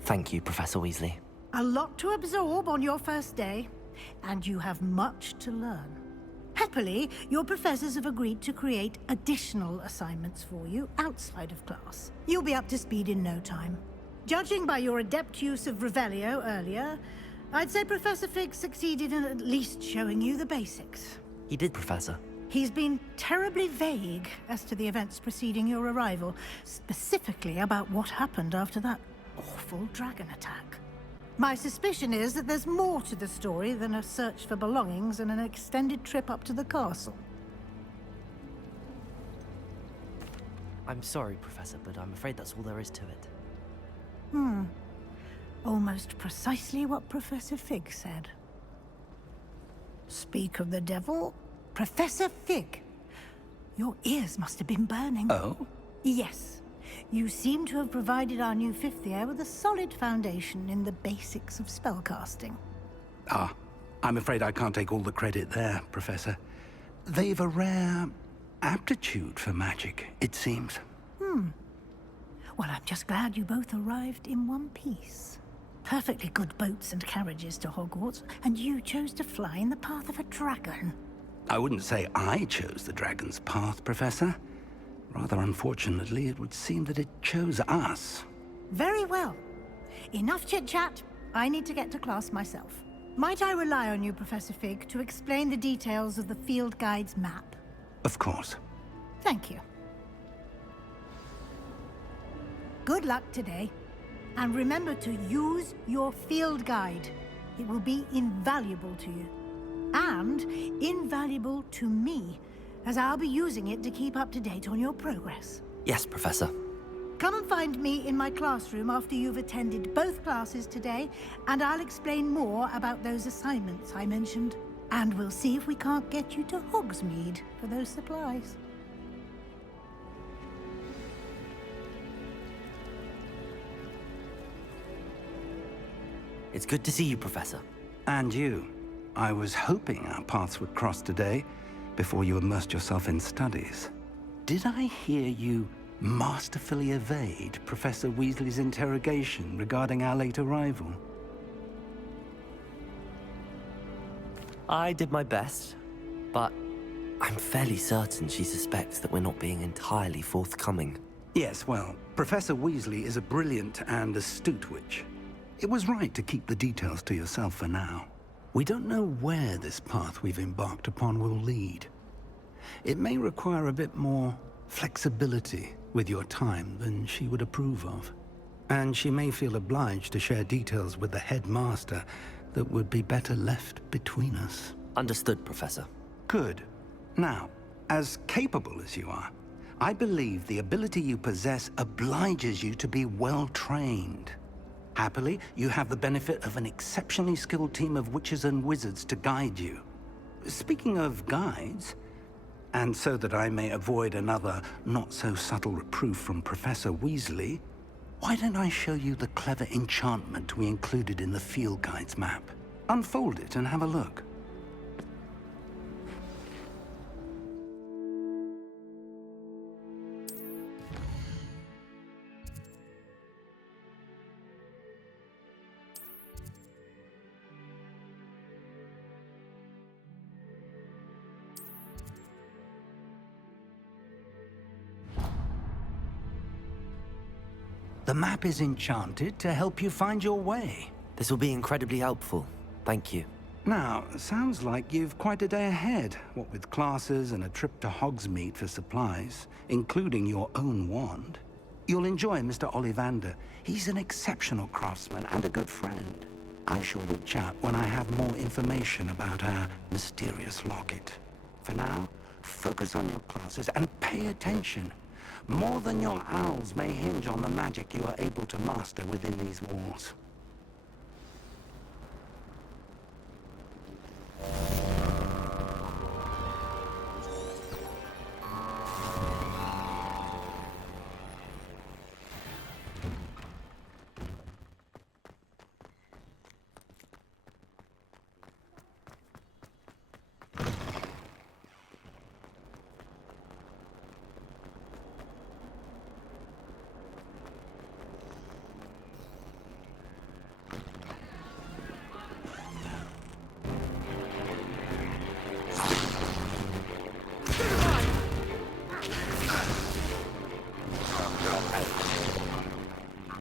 Thank you, Professor Weasley. A lot to absorb on your first day, and you have much to learn. Happily, your professors have agreed to create additional assignments for you outside of class. You'll be up to speed in no time. Judging by your adept use of Revelio earlier, I'd say Professor Fig succeeded in at least showing you the basics. He did, Professor. He's been terribly vague as to the events preceding your arrival, specifically about what happened after that awful dragon attack. My suspicion is that there's more to the story than a search for belongings and an extended trip up to the castle. I'm sorry, Professor, but I'm afraid that's all there is to it. Almost precisely what Professor Fig said. Speak of the devil, Professor Fig. Your ears must have been burning. Oh? Yes. You seem to have provided our new fifth year with a solid foundation in the basics of spellcasting. Ah, I'm afraid I can't take all the credit there, Professor. They've a rare aptitude for magic, it seems. Well, I'm just glad you both arrived in one piece. Perfectly good boats and carriages to Hogwarts, and you chose to fly in the path of a dragon. I wouldn't say I chose the dragon's path, Professor. Rather unfortunately, it would seem that it chose us. Very well. Enough chit-chat. I need to get to class myself. Might I rely on you, Professor Fig, to explain the details of the field guide's map? Of course. Thank you. Good luck today. And remember to use your field guide. It will be invaluable to you. And invaluable to me, as I'll be using it to keep up to date on your progress. Yes, Professor. Come and find me in my classroom after you've attended both classes today, and I'll explain more about those assignments I mentioned. And we'll see if we can't get you to Hogsmeade for those supplies. It's good to see you, Professor. And you. I was hoping our paths would cross today, before you immersed yourself in studies. Did I hear you masterfully evade Professor Weasley's interrogation regarding our late arrival? I did my best, but I'm fairly certain she suspects that we're not being entirely forthcoming. Yes, well, Professor Weasley is a brilliant and astute witch. It was right to keep the details to yourself for now. We don't know where this path we've embarked upon will lead. It may require a bit more flexibility with your time than she would approve of. And she may feel obliged to share details with the headmaster that would be better left between us. Understood, Professor. Good. Now, as capable as you are, I believe the ability you possess obliges you to be well-trained. Happily, you have the benefit of an exceptionally skilled team of witches and wizards to guide you. Speaking of guides, and so that I may avoid another not-so-subtle reproof from Professor Weasley, why don't I show you the clever enchantment we included in the field guide's map? Unfold it and have a look. The map is enchanted to help you find your way. This will be incredibly helpful. Thank you. Now, sounds like you've quite a day ahead, what with classes and a trip to Hogsmeade for supplies, including your own wand. You'll enjoy Mr. Ollivander. He's an exceptional craftsman and a good friend. I shall reach out when I have more information about our mysterious locket. For now, focus on your classes and pay attention. More than your owls may hinge on the magic you are able to master within these walls.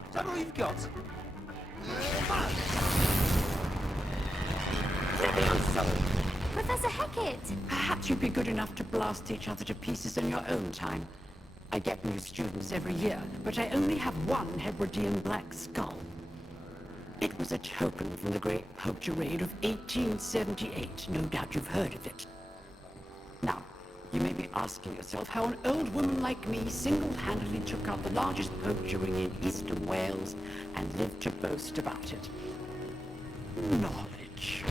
Is that all you've got? it! Perhaps you'd be good enough to blast each other to pieces in your own time. I get new students every year, but I only have one Hebridean black skull. It was a token from the Great Poacher Raid of 1878. No doubt you've heard of it. Now, you may be asking yourself how an old woman like me single-handedly took out the largest poacher ring in eastern Wales and lived to boast about it. Knowledge.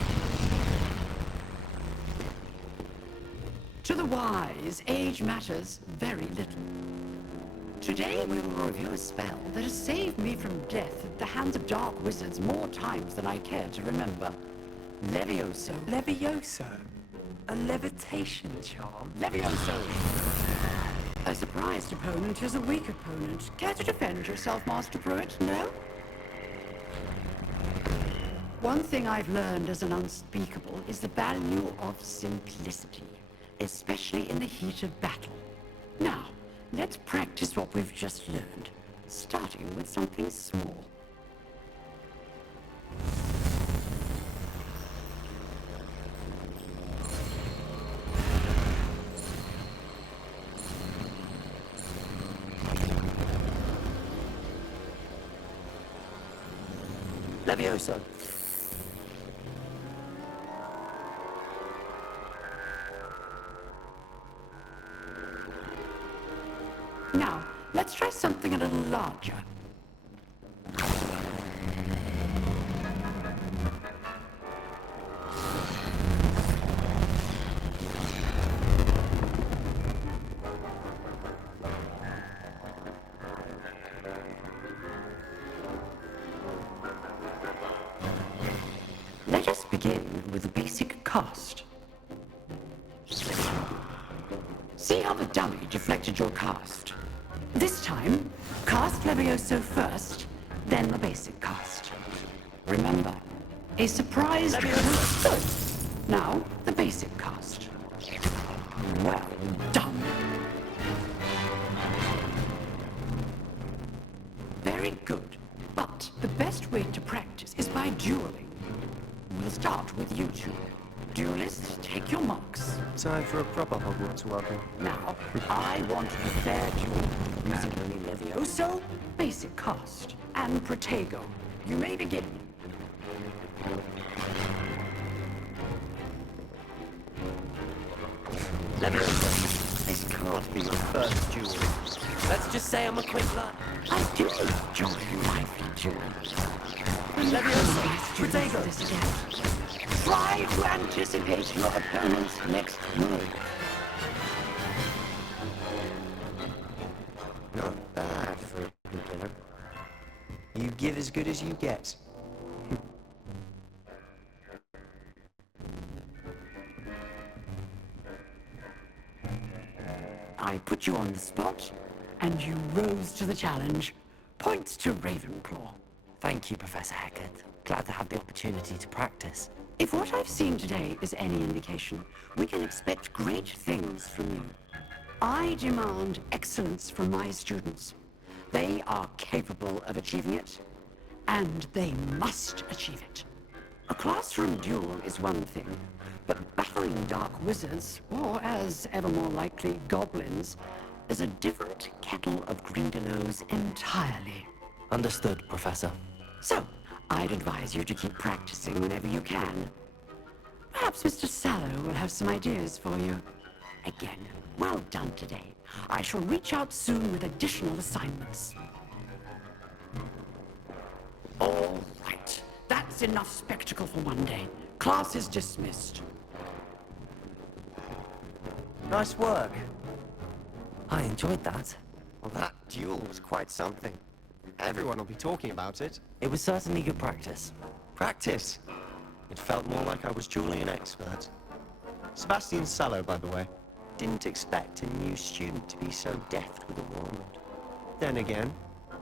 To the wise, age matters very little. Today we will review a spell that has saved me from death at the hands of dark wizards more times than I care to remember. Levioso. Levioso? A levitation charm? Levioso! A surprised opponent is a weak opponent. Care to defend yourself, Master Pruitt? No? One thing I've learned as an unspeakable is the value of simplicity, especially in the heat of battle. Now, let's practice what we've just learned, starting with something small. Levioso. Now, let's try something a little larger. Let us begin with the basic cast. See how the dummy deflected your cast? This time, cast Levioso first, then the basic cast. Remember, a surprise Levioso. Good. Now, the basic cast. Well done. Very good. But the best way to practice is by dueling. We'll start with you two. Duelists, take your marks. Time for a proper Hogwarts welcome. Now, I want a fair duel using only Levioso, basic cast, and Protego. You may begin. Levioso, this can't be your first duel. Let's just say I'm a quick lad. I do enjoy lively duels. Levioso, Protego. This again. Try to anticipate your opponent's next move. Not bad for a beginner. You give as good as you get. I put you on the spot, and you rose to the challenge. Points to Ravenclaw. Thank you, Professor Hecat. Glad to have the opportunity to practice. If what I've seen today is any indication, we can expect great things from you. I demand excellence from my students. They are capable of achieving it, and they must achieve it. A classroom duel is one thing, but battling dark wizards, or as ever more likely, goblins, is a different kettle of grindelows entirely. Understood, Professor. So, I'd advise you to keep practicing whenever you can. Perhaps Mr. Sallow will have some ideas for you. Again, well done today. I shall reach out soon with additional assignments. All right. That's enough spectacle for one day. Class is dismissed. Nice work. I enjoyed that. Well, that duel was quite something. Everyone will be talking about it. It was certainly good practice. Practice? It felt more like I was dueling an expert. Sebastian Sallow, by the way. Didn't expect a new student to be so deft with a wand. Then again,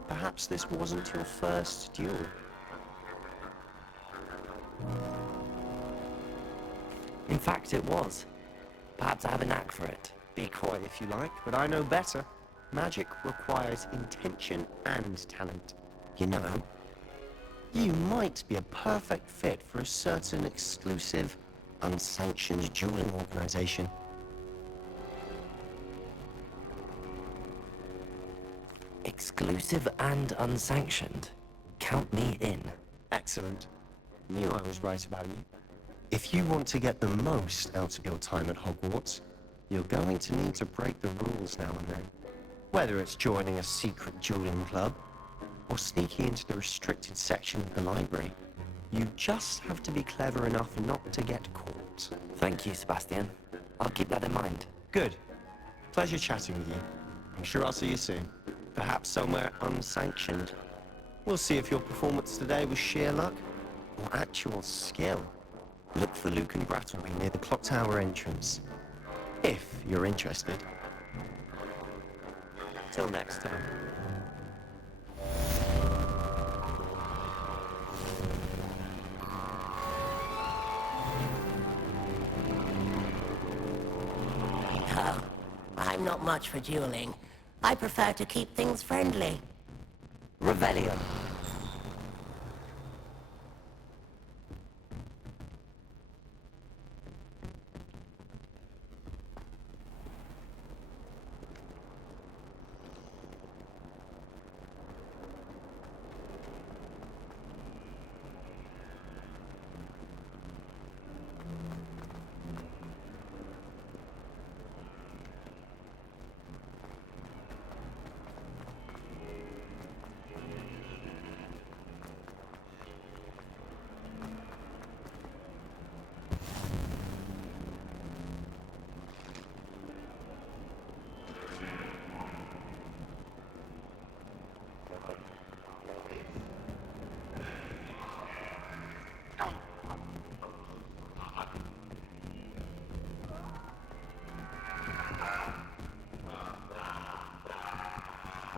perhaps this wasn't your first duel. In fact, it was. Perhaps I have a knack for it. Be coy if you like, but I know better. Magic requires intention and talent. You know, you might be a perfect fit for a certain exclusive, unsanctioned dueling organization. Exclusive and unsanctioned. Count me in. Excellent. Knew I was right about you. If you want to get the most out of your time at Hogwarts, you're going to need to break the rules now and then. Whether it's joining a secret dueling club, or sneaking into the restricted section of the library, you just have to be clever enough not to get caught. Thank you, Sebastian. I'll keep that in mind. Good. Pleasure chatting with you. I'm sure I'll see you soon. Perhaps somewhere unsanctioned. We'll see if your performance today was sheer luck or actual skill. Look for Luke and Brattleby near the clock tower entrance. If you're interested. Till next time. Oh, I'm not much for dueling. I prefer to keep things friendly. Revelio.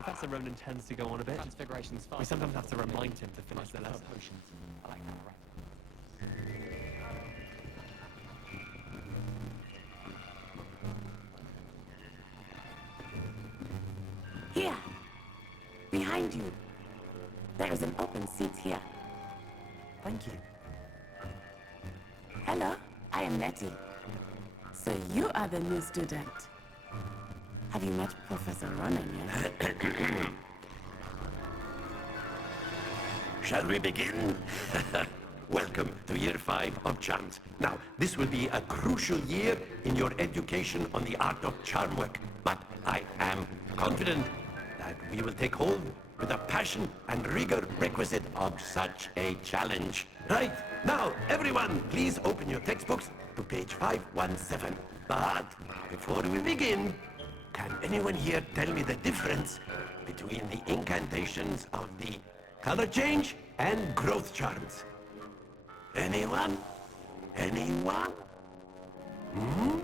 Professor Ronan tends to go on a bit. Transfiguration's fine. We sometimes have to remind him to finish the lesson. Potions. I like that, right? Here! Behind you! There is an open seat here. Thank you. Hello, I am Nettie. So you are the new student. Have you met Professor Ronan yet? Shall we begin? Welcome to year 5 of charms. Now, this will be a crucial year in your education on the art of charm work. But I am confident that we will take hold with the passion and rigor requisite of such a challenge. Right, now, everyone, please open your textbooks to page 517. But before we begin, can anyone here tell me the difference between the incantations of the color change and growth charms? Anyone? Anyone? Hmm?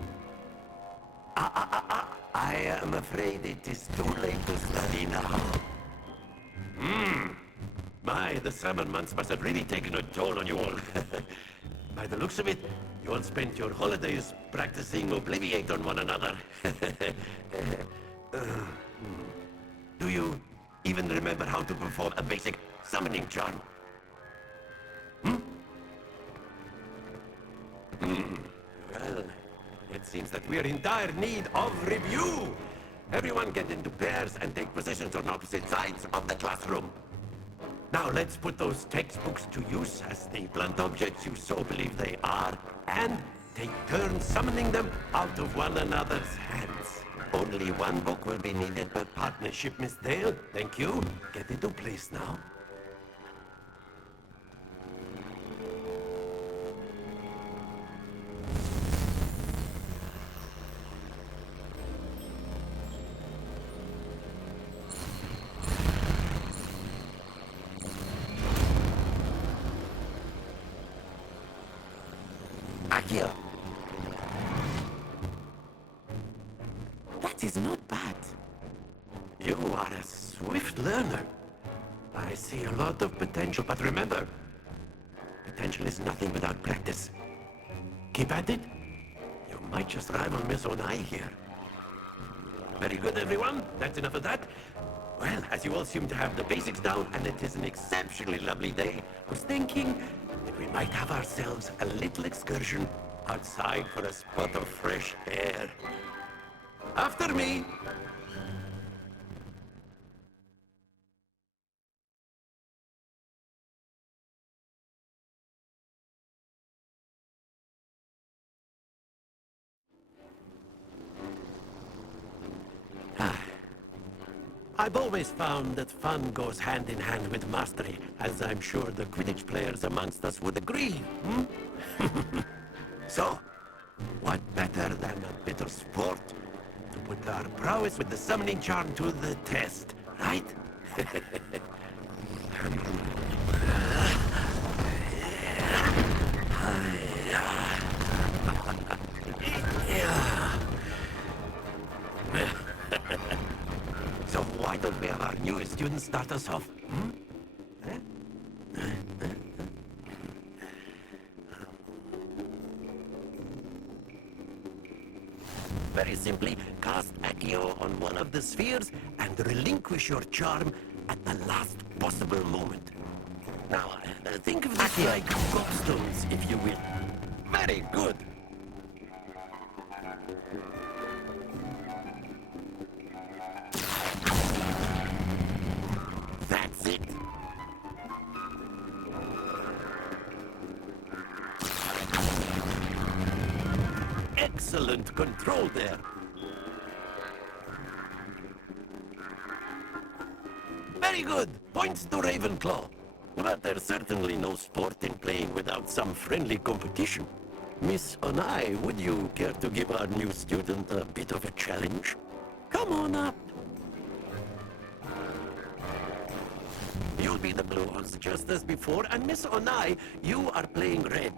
I am afraid it is too late to study now. My, the summer months must have really taken a toll on you all. By the looks of it, you all spent your holidays practicing Obliviate on one another. Do you even remember how to perform a basic summoning charm? Well, it seems that we're in dire need of review. Everyone get into pairs and take positions on opposite sides of the classroom. Now let's put those textbooks to use as the blunt objects you so believe they are, and take turns summoning them out of one another's hands. Only one book will be needed per partnership, Miss Dale. Thank you. Get into place now. Akio. That is not bad. You are a swift learner. I see a lot of potential, but remember, potential is nothing without practice. Keep at it. You might just rival Miss Onai here. Very good, everyone. That's enough of that. Well, as you all seem to have the basics down, and it is an exceptionally lovely day, I was thinking that we might have ourselves a little excursion outside for a spot of fresh air. After me! I've always found that fun goes hand in hand with mastery, as I'm sure the Quidditch players amongst us would agree, hmm? So, what better than a bit of sport to put our prowess with the summoning charm to the test, right? So why don't we have our newest student start us off? Hmm? Very simply, cast Accio on one of the spheres and relinquish your charm at the last possible moment. Now, think of this like gobstones, if you will. Very good. That's it. Excellent control there. Very good. Points to Ravenclaw. But there's certainly no sport in playing without some friendly competition. Miss Onai, would you care to give our new student a bit of a challenge? Come on up. You'll be the blues, just as before, and Miss Onai, you are playing red.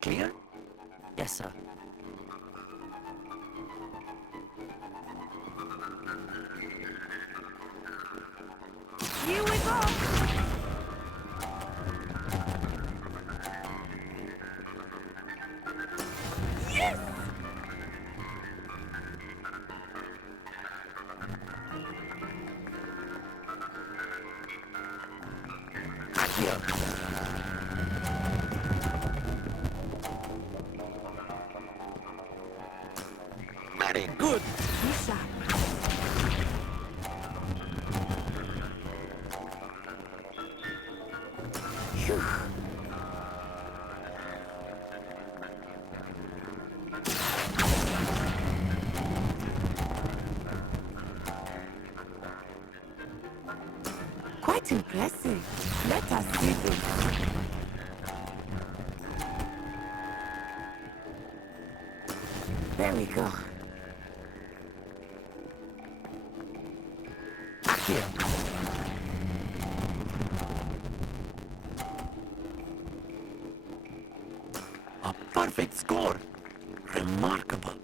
Clear? Yes, sir. Here we go! Yes! Very good. Phew. Quite impressive. Let us see this. There we go. Accio. A perfect score. Remarkable.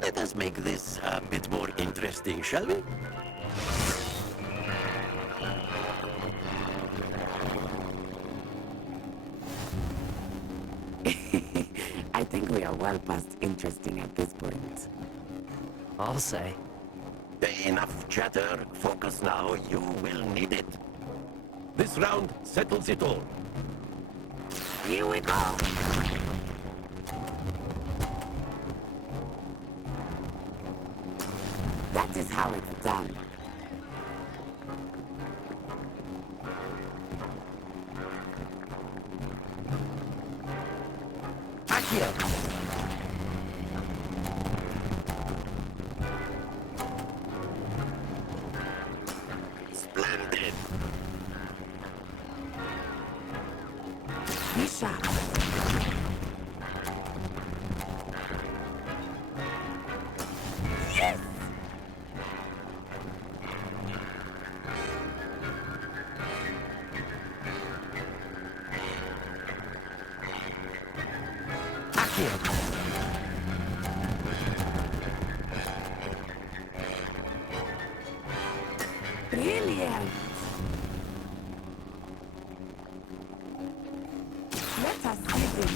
Let us make this a bit more interesting, shall we? I think we are well past interesting at this point. I'll say. Enough chatter. Focus now. You will need it. This round settles it all. Here we go! That is how it's done. Accio. Splendid. Be sharp. Yes. Brilliant! Let us see this.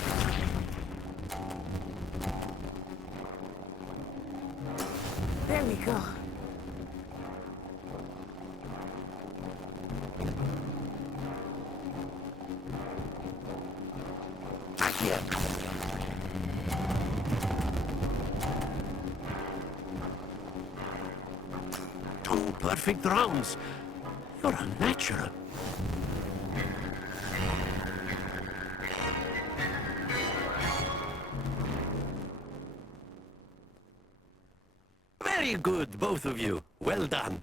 There we go. perfect rounds. You're a natural. Very good, both of you. Well done.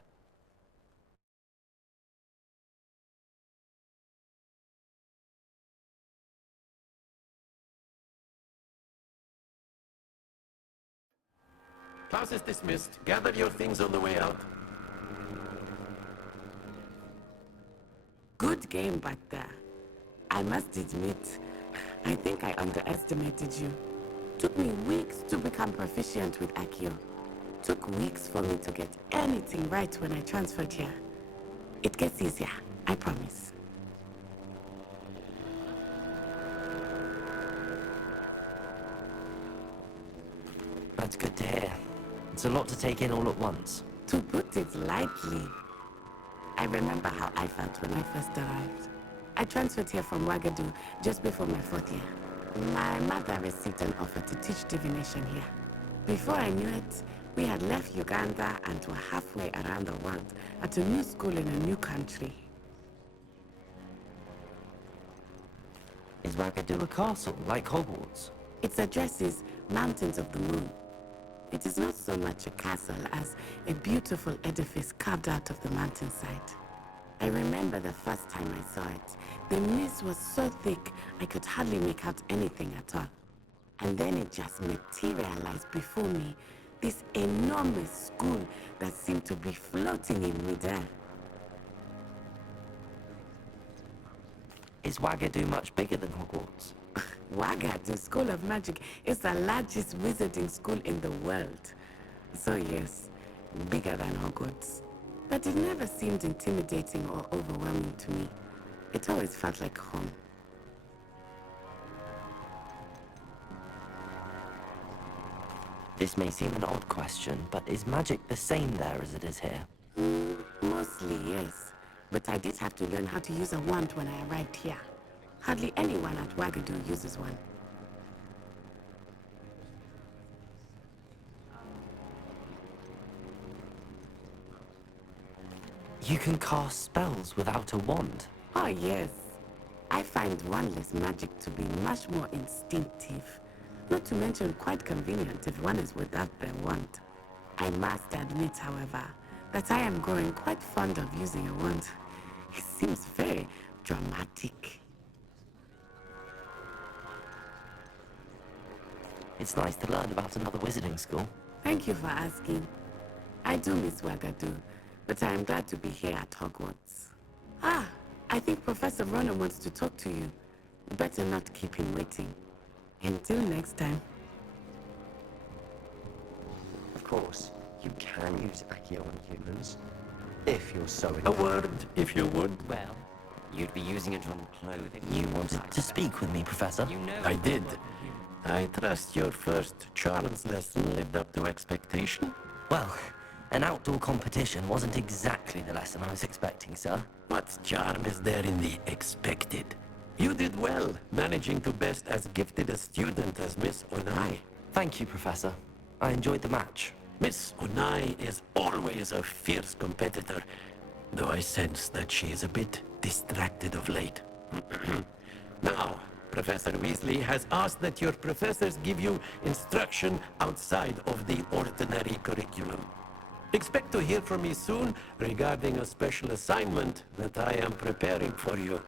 Class is dismissed. Gather your things on the way out. Good game back there. I must admit, I think I underestimated you. Took me weeks to become proficient with Accio. Took weeks for me to get anything right when I transferred here. It gets easier, I promise. That's good to hear. It's a lot to take in all at once. To put it lightly, I remember how I felt when I first arrived. I transferred here from Wagadu just before my 4th year. My mother received an offer to teach divination here. Before I knew it, we had left Uganda and were halfway around the world at a new school in a new country. Is Wagadu a castle, like Hogwarts? Its address is Mountains of the Moon. It is not so much a castle as a beautiful edifice carved out of the mountainside. I remember the first time I saw it. The mist was so thick I could hardly make out anything at all. And then it just materialized before me, this enormous school that seemed to be floating in midair. Is Wagadu much bigger than Hogwarts? Wagadu School of Magic is the largest wizarding school in the world. So yes, bigger than Hogwarts. But it never seemed intimidating or overwhelming to me. It always felt like home. This may seem an odd question, but is magic the same there as it is here? Mostly, yes. But I did have to learn how to use a wand when I arrived here. Hardly anyone at Wagadu uses one. You can cast spells without a wand? Oh, yes. I find wandless magic to be much more instinctive. Not to mention quite convenient if one is without their wand. I must admit, however, that I am growing quite fond of using a wand. It seems very dramatic. It's nice to learn about another wizarding school. Thank you for asking. I do miss Wagadu, but I am glad to be here at Hogwarts. Ah, I think Professor Ronan wants to talk to you. Better not keep him waiting. Until next time. Of course, you can use Accio on humans, if you're so A word, if you would. Well, you'd be using it on clothing. You wanted to speak with me, Professor? I did. I trust your first charms lesson lived up to expectation. Well, an outdoor competition wasn't exactly the lesson I was expecting, sir. What charm is there in the expected? You did well, managing to best as gifted a student as Miss Onai. Thank you, Professor. I enjoyed the match. Miss Onai is always a fierce competitor, though I sense that she is a bit distracted of late. Now, Professor Weasley has asked that your professors give you instruction outside of the ordinary curriculum. Expect to hear from me soon regarding a special assignment that I am preparing for you.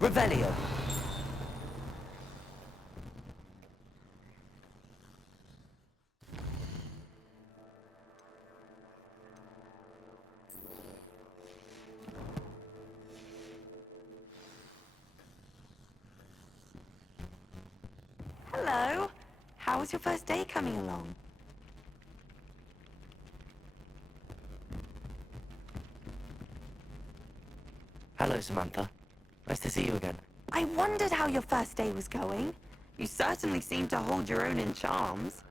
Revelio. Hello. How was your first day coming along? Hello, Samantha. Nice to see you again. I wondered how your first day was going. You certainly seem to hold your own in charms.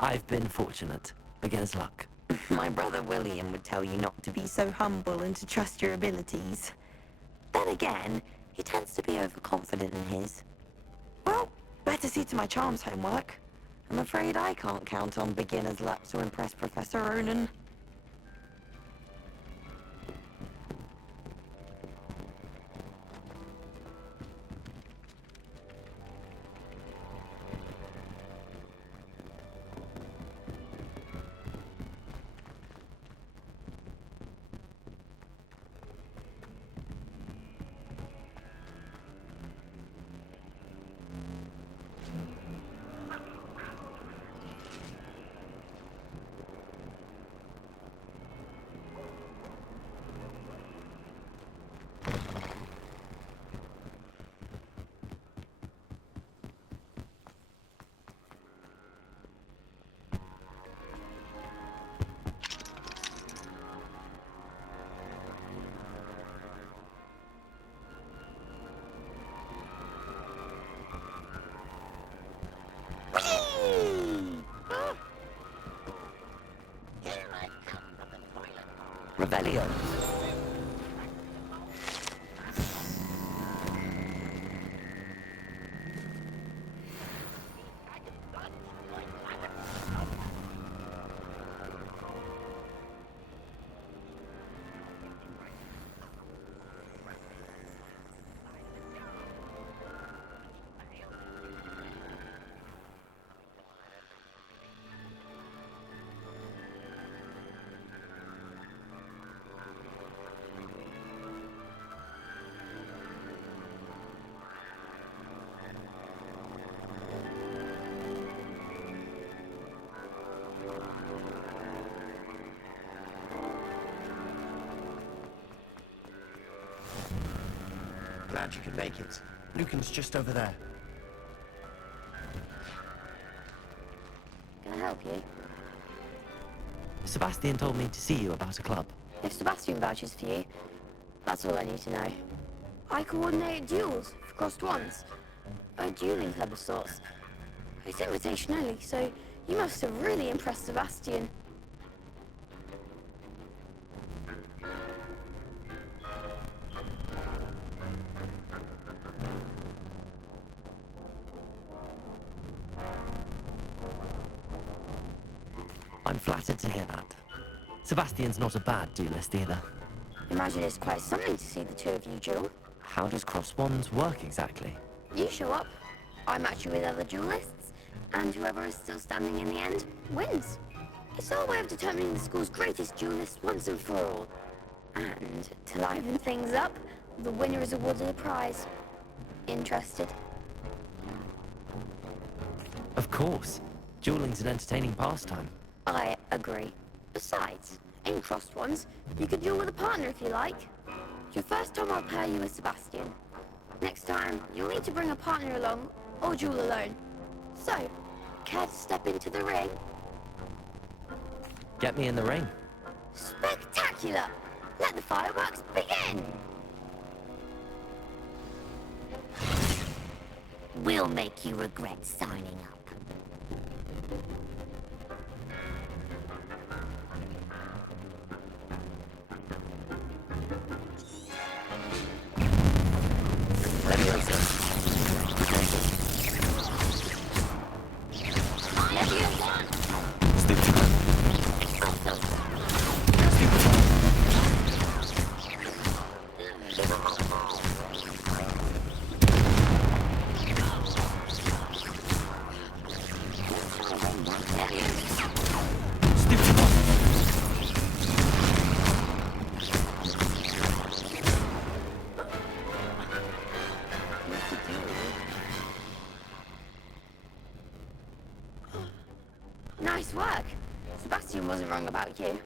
I've been fortunate. Beginner's luck. My brother William would tell you not to be so humble and to trust your abilities. Then again, he tends to be overconfident in his. Well, better see to my charms homework. I'm afraid I can't count on beginner's luck to impress Professor Ronan. Revelio. Glad you could make it. Lucan's just over there. Can I help you? Sebastian told me to see you about a club. If Sebastian vouches for you, that's all I need to know. I coordinate duels for crossed ones. A dueling club of sorts. It's invitation only, so you must have really impressed Sebastian. I'm flattered to hear that. Sebastian's not a bad duelist either. Imagine it's quite something to see the two of you duel. How does cross wands work exactly? You show up, I match you with other duelists, and whoever is still standing in the end wins. It's our way of determining the school's greatest duelist once and for all. And to liven things up, the winner is awarded a prize. Interested? Of course. Dueling's an entertaining pastime. I agree. Besides, in crossed ones, you could duel with a partner if you like. Your first time I'll pair you with Sebastian. Next time, you'll need to bring a partner along, or duel alone. So, care to step into the ring? Get me in the ring. Spectacular! Let the fireworks begin! We'll make you regret signing up. Nice work. Sebastian wasn't wrong about you.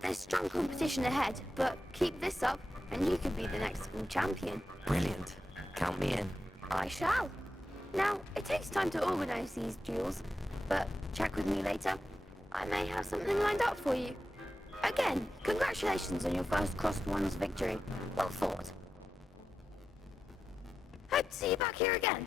There's strong competition ahead, but keep this up and you could be the next school champion. Brilliant. Count me in. I shall. Now, it takes time to organize these duels, but check with me later. I may have something lined up for you. Again, congratulations on your first crossed ones victory. Well fought. Hope to see you back here again.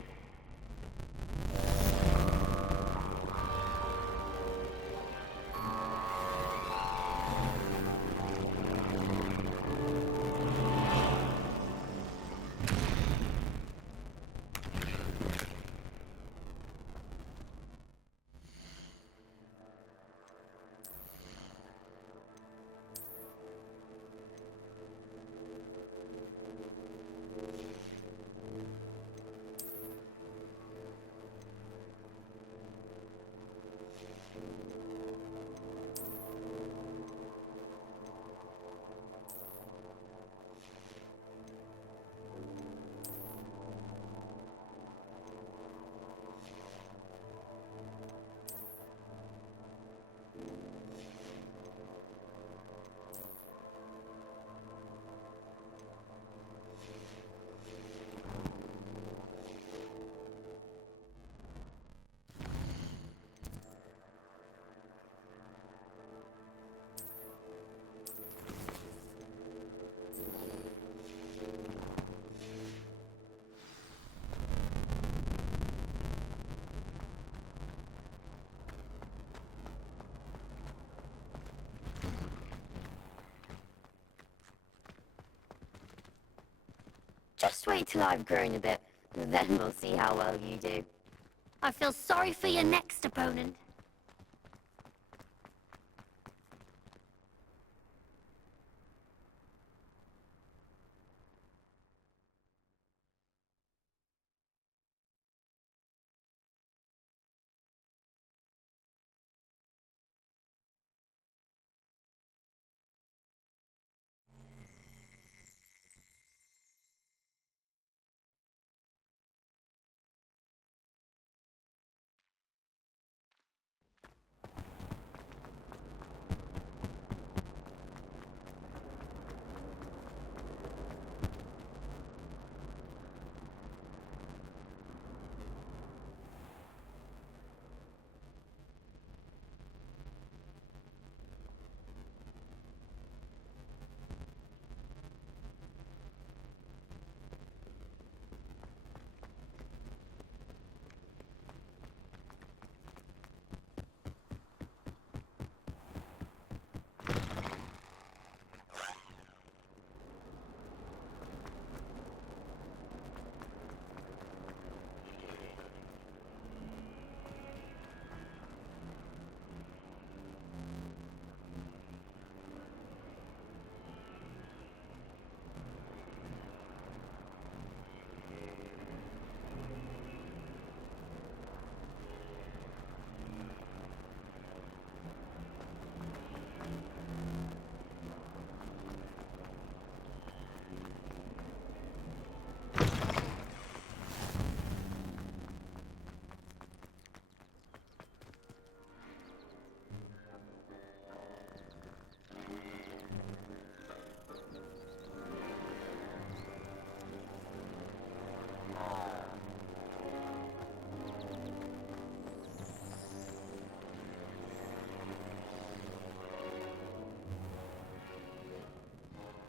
Just wait till I've grown a bit, then we'll see how well you do. I feel sorry for your next opponent.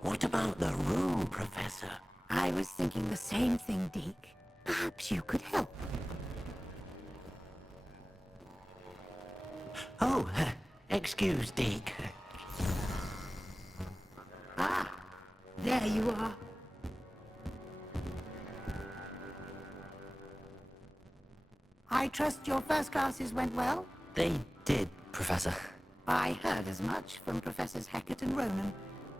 What about the room, Professor? I was thinking the same thing, Deke. Perhaps you could help. Oh, excuse, Deke. Ah, there you are. I trust your first classes went well? They did, Professor. I heard as much from Professors Hecat and Ronan.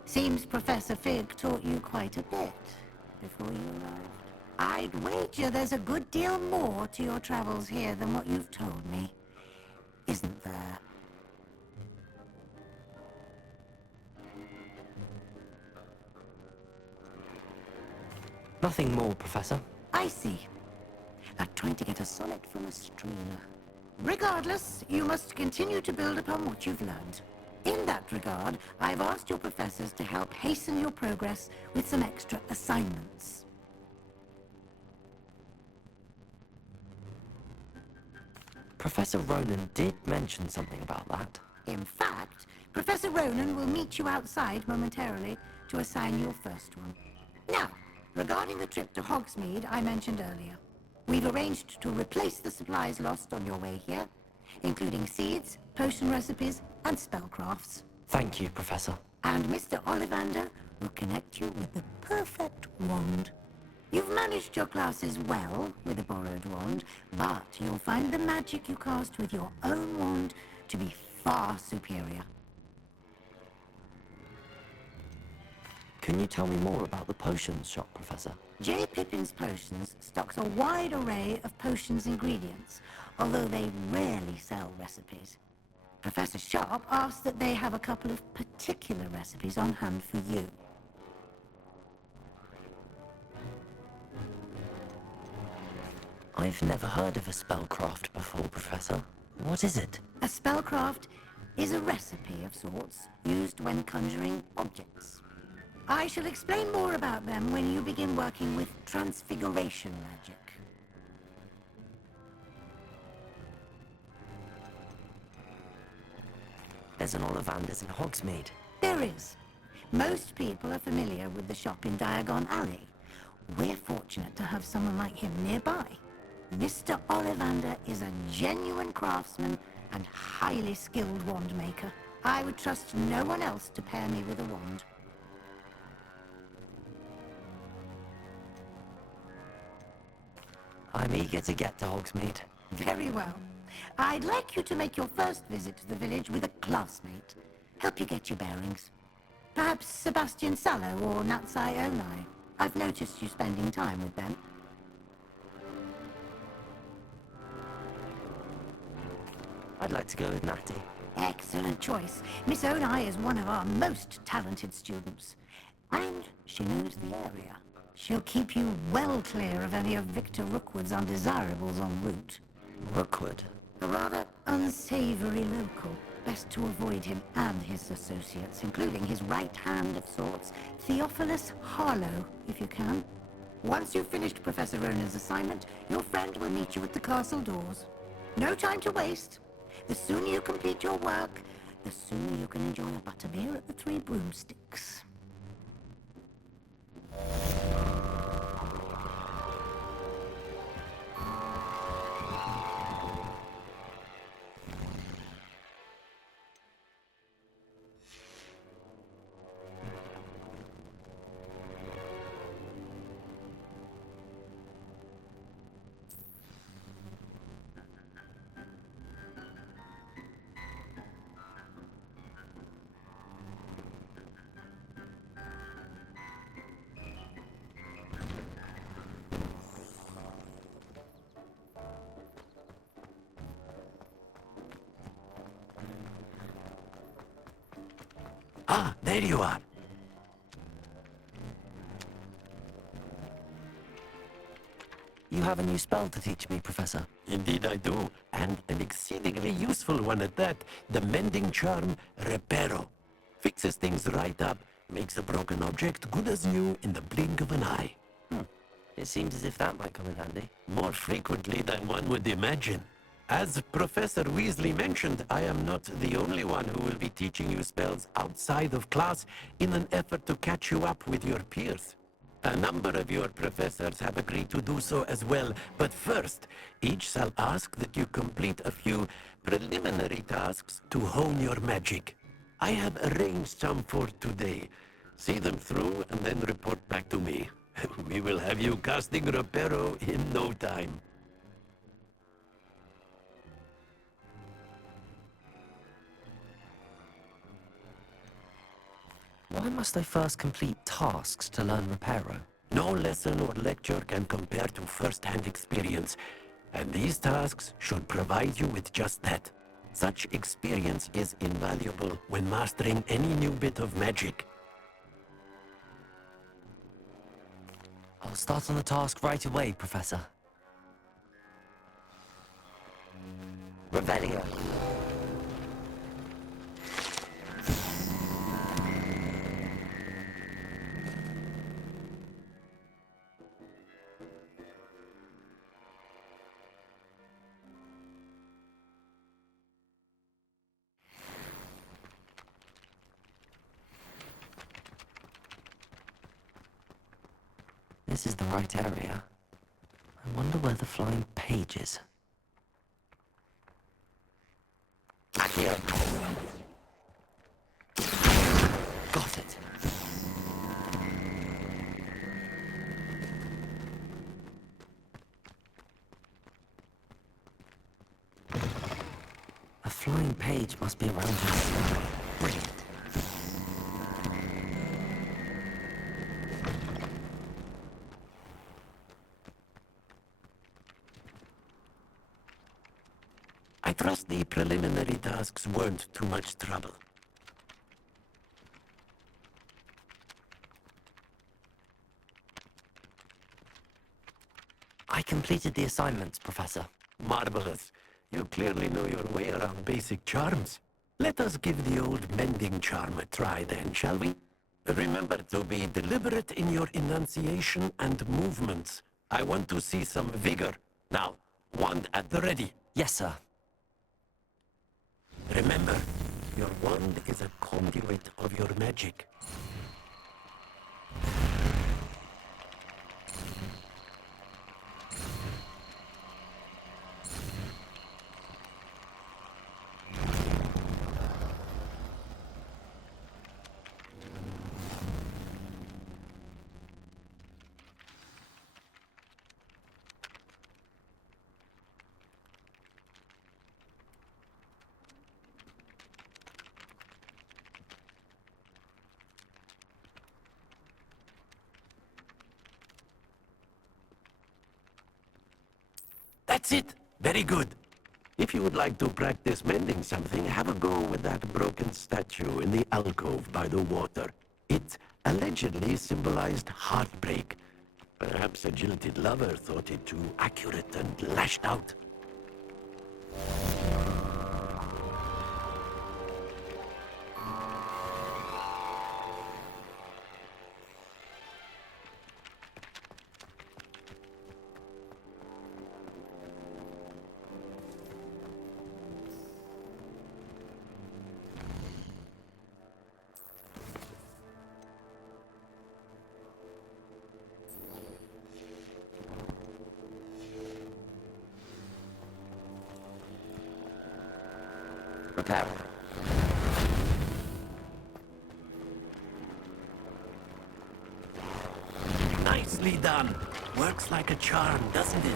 Seems Professor Fig taught you quite a bit before you arrived. I'd wager there's a good deal more to your travels here than what you've told me. Isn't there? Nothing more, Professor. I see. Like trying to get a sonnet from a streamer. Regardless, you must continue to build upon what you've learned. In that regard, I've asked your professors to help hasten your progress with some extra assignments. Professor Ronan did mention something about that. In fact, Professor Ronan will meet you outside momentarily to assign your first one. Now, regarding the trip to Hogsmeade I mentioned earlier, we've arranged to replace the supplies lost on your way here, including seeds, potion recipes, and spellcrafts. Thank you, Professor. And Mr. Ollivander will connect you with the perfect wand. You've managed your classes well with a borrowed wand, but you'll find the magic you cast with your own wand to be far superior. Can you tell me more about the potions shop, Professor? J. Pippin's Potions stocks a wide array of potions ingredients, although they rarely sell recipes. Professor Sharp asks that they have a couple of particular recipes on hand for you. I've never heard of a spellcraft before, Professor. What is it? A spellcraft is a recipe of sorts used when conjuring objects. I shall explain more about them when you begin working with transfiguration magic. There's an Ollivander's in Hogsmeade. There is. Most people are familiar with the shop in Diagon Alley. We're fortunate to have someone like him nearby. Mr. Ollivander is a genuine craftsman and highly skilled wand maker. I would trust no one else to pair me with a wand. I'm eager to get to Hogsmeade. Very well. I'd like you to make your first visit to the village with a classmate. Help you get your bearings. Perhaps Sebastian Sallow or Natsai Onai. I've noticed you spending time with them. I'd like to go with Natty. Excellent choice. Miss Onai is one of our most talented students. And she knows the area. She'll keep you well clear of any of Victor Rookwood's undesirables en route. Rookwood? A rather unsavory local. Best to avoid him and his associates, including his right hand of sorts, Theophilus Harlow, if you can. Once you've finished Professor Ronan's assignment, your friend will meet you at the castle doors. No time to waste. The sooner you complete your work, the sooner you can enjoy a butterbeer at the Three Broomsticks. Ah, there you are. You have a new spell to teach me, Professor. Indeed I do, and an exceedingly useful one at that. The mending charm, Reparo. Fixes things right up, makes a broken object good as new in the blink of an eye. It seems as if that might come in handy. More frequently than one would imagine. As Professor Weasley mentioned, I am not the only one who will be teaching you spells outside of class in an effort to catch you up with your peers. A number of your professors have agreed to do so as well, but first, each shall ask that you complete a few preliminary tasks to hone your magic. I have arranged some for today. See them through and then report back to me. We will have you casting Reparo in no time. Why must I first complete tasks to learn Reparo? No lesson or lecture can compare to first-hand experience, and these tasks should provide you with just that. Such experience is invaluable when mastering any new bit of magic. I'll start on the task right away, Professor. Revelio. This is the right area. I wonder where the flying page is. Here. Got it. A flying page must be around here somewhere. Brilliant. I trust the preliminary tasks weren't too much trouble. I completed the assignments, Professor. Marvelous. You clearly know your way around basic charms. Let us give the old mending charm a try then, shall we? Remember to be deliberate in your enunciation and movements. I want to see some vigor. Now, wand at the ready. Yes, sir. Remember, your wand is a conduit of your magic. That's it. Very good. If you would like to practice mending something, have a go with that broken statue in the alcove by the water. It allegedly symbolized heartbreak. Perhaps a jilted lover thought it too accurate and lashed out. Repair. Nicely done. Works like a charm, doesn't it?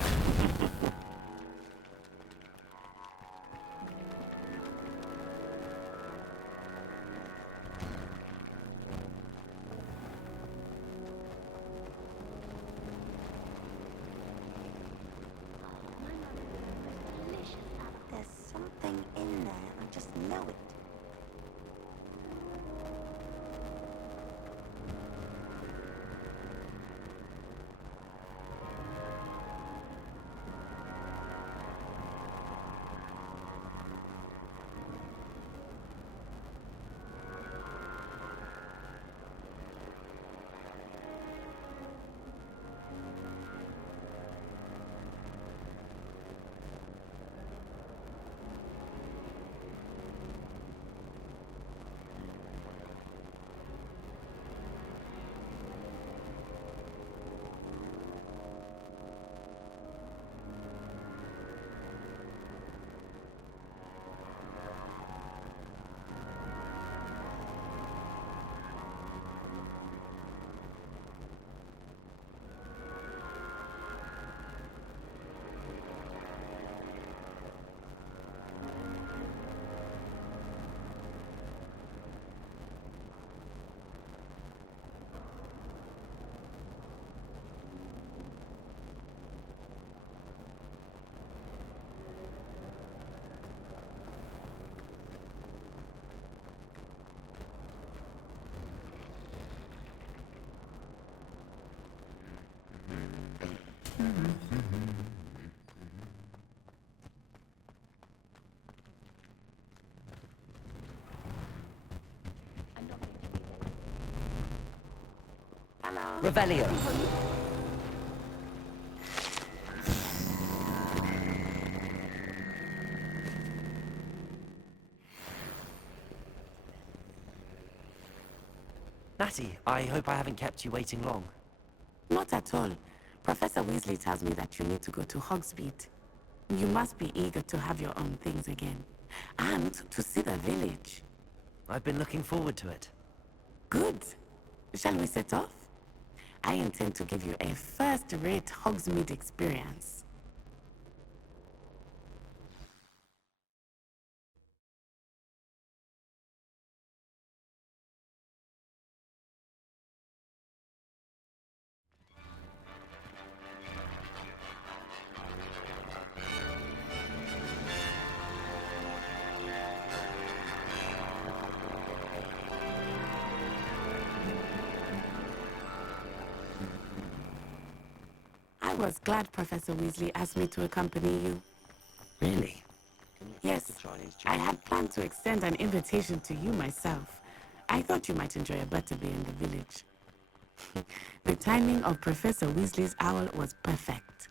There's something in there, I just know it. Revelio. Natty, I hope I haven't kept you waiting long. Not at all. Professor Weasley tells me that you need to go to Hogsmeade. You must be eager to have your own things again. And to see the village. I've been looking forward to it. Good. Shall we set off? I intend to give you a first-rate Hogsmeade experience. I was glad Professor Weasley asked me to accompany you. Really? Yes, I had planned to extend an invitation to you myself. I thought you might enjoy a butterbeer in the village. The timing of Professor Weasley's owl was perfect.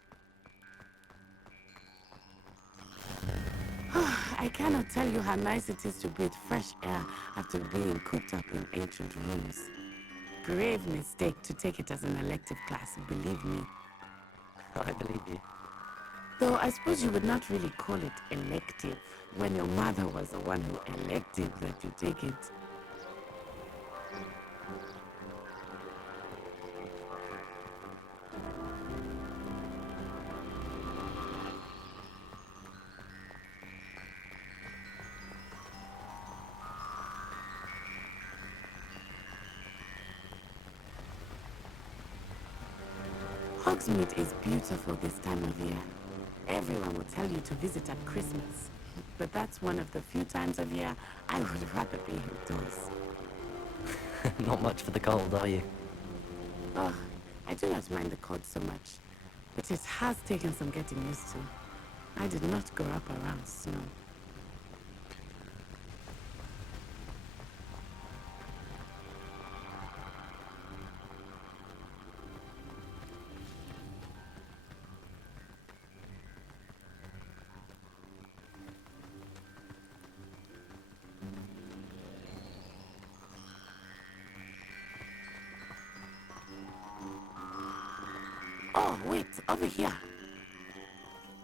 I cannot tell you how nice it is to breathe fresh air after being cooped up in ancient rooms. Grave mistake to take it as an elective class, believe me. I believe you. Though I suppose you would not really call it elective when your mother was the one who elected that you take it. Hogsmeade is beautiful this time of year. Everyone will tell you to visit at Christmas, but that's one of the few times of year I would rather be indoors. Not much for the cold, are you? Oh, I do not mind the cold so much, but it has taken some getting used to. I did not grow up around snow. Oh, wait, over here.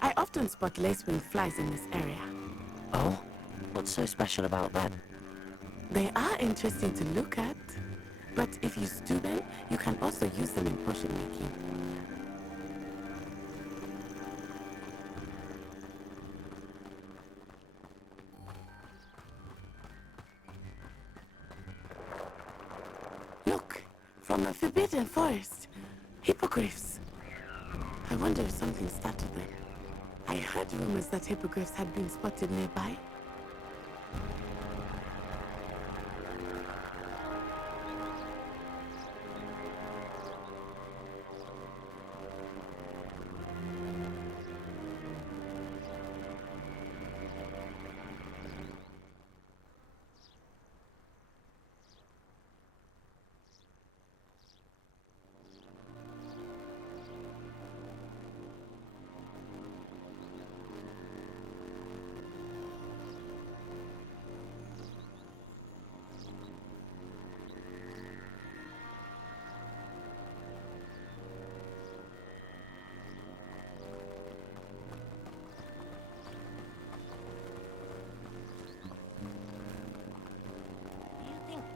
I often spot lacewing flies in this area. Oh? What's so special about them? They are interesting to look at, but if you stew them, you can also use them in potion making. Look, from the Forbidden Forest, hippogriffs. I wonder if something started them. I heard rumors that hippogriffs had been spotted nearby.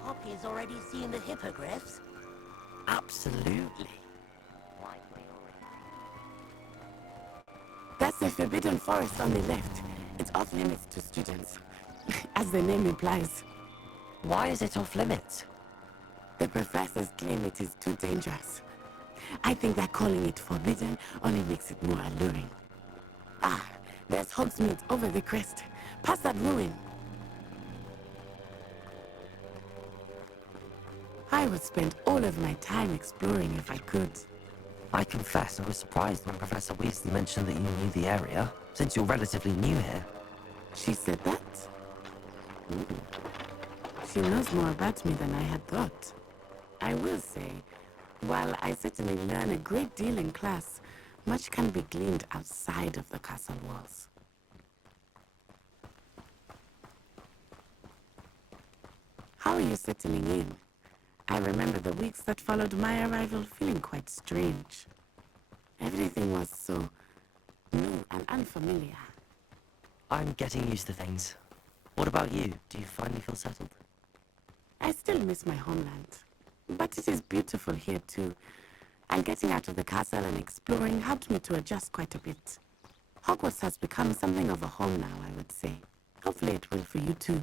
Poppy's already seen the hippogriffs? Absolutely. That's the Forbidden Forest on the left. It's off limits to students, as the name implies. Why is it off limits? The professors claim it is too dangerous. I think that calling it forbidden only makes it more alluring. Ah, there's Hogsmeade over the crest, past that ruin. I would spend all of my time exploring if I could. I confess I was surprised when Professor Weasley mentioned that you knew the area, since you're relatively new here. She said that? She knows more about me than I had thought. I will say, while I certainly learn a great deal in class, much can be gleaned outside of the castle walls. How are you settling in? I remember the weeks that followed my arrival feeling quite strange. Everything was so new and unfamiliar. I'm getting used to things. What about you? Do you finally feel settled? I still miss my homeland, but it is beautiful here too. And getting out of the castle and exploring helped me to adjust quite a bit. Hogwarts has become something of a home now, I would say. Hopefully it will for you too.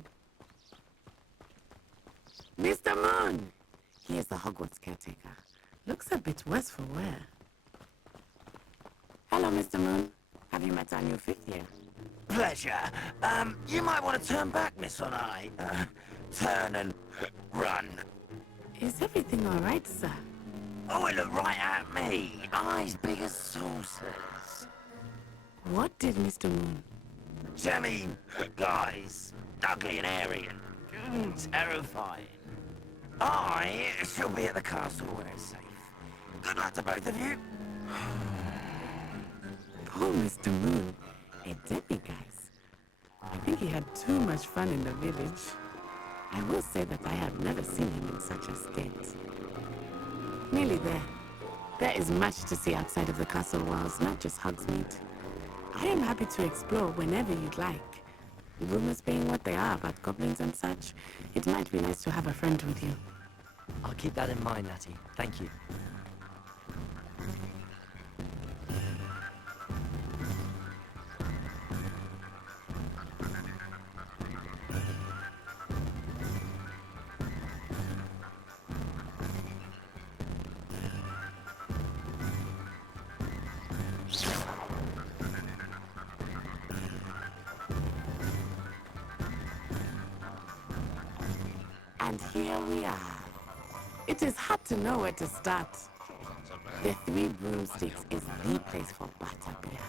Mr. Moon! He is the Hogwarts caretaker. Looks a bit worse for wear. Hello, Mr. Moon. Have you met our new fifth year? Pleasure. You might want to turn back, Miss On Eye. Turn and run. Is everything all right, sir? Oh, it looked right at me. Eyes big as saucers. What did Mr. Moon? I mean, guys, ugly and hairy and terrifying. I shall be at the castle where it's safe. Good luck to both of you. Poor Mr. Moon. A demiguise. I think he had too much fun in the village. I will say that I have never seen him in such a state. Nearly there. There is much to see outside of the castle walls, not just Hogsmeade. I am happy to explore whenever you'd like. Rumors being what they are about goblins and such, it might be nice to have a friend with you. I'll keep that in mind, Natty. Thank you. And here we are. It is hard to know where to start. The Three Broomsticks is the place for butterbeer.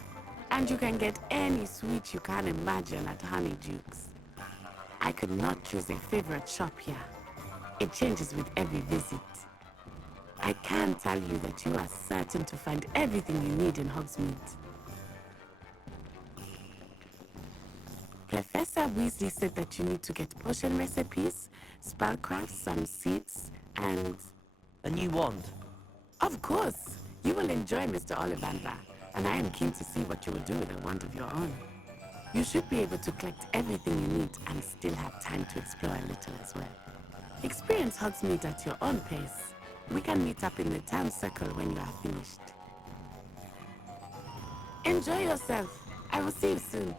And you can get any sweet you can imagine at Honeydukes. I could not choose a favorite shop here. It changes with every visit. I can tell you that you are certain to find everything you need in Hogsmeade. Professor Weasley said that you need to get potion recipes, spellcrafts, some seeds, and... a new wand. Of course! You will enjoy Mr. Ollivander, and I am keen to see what you will do with a wand of your own. You should be able to collect everything you need and still have time to explore a little as well. Experience Hogsmeade at your own pace. We can meet up in the town circle when you are finished. Enjoy yourself. I will see you soon.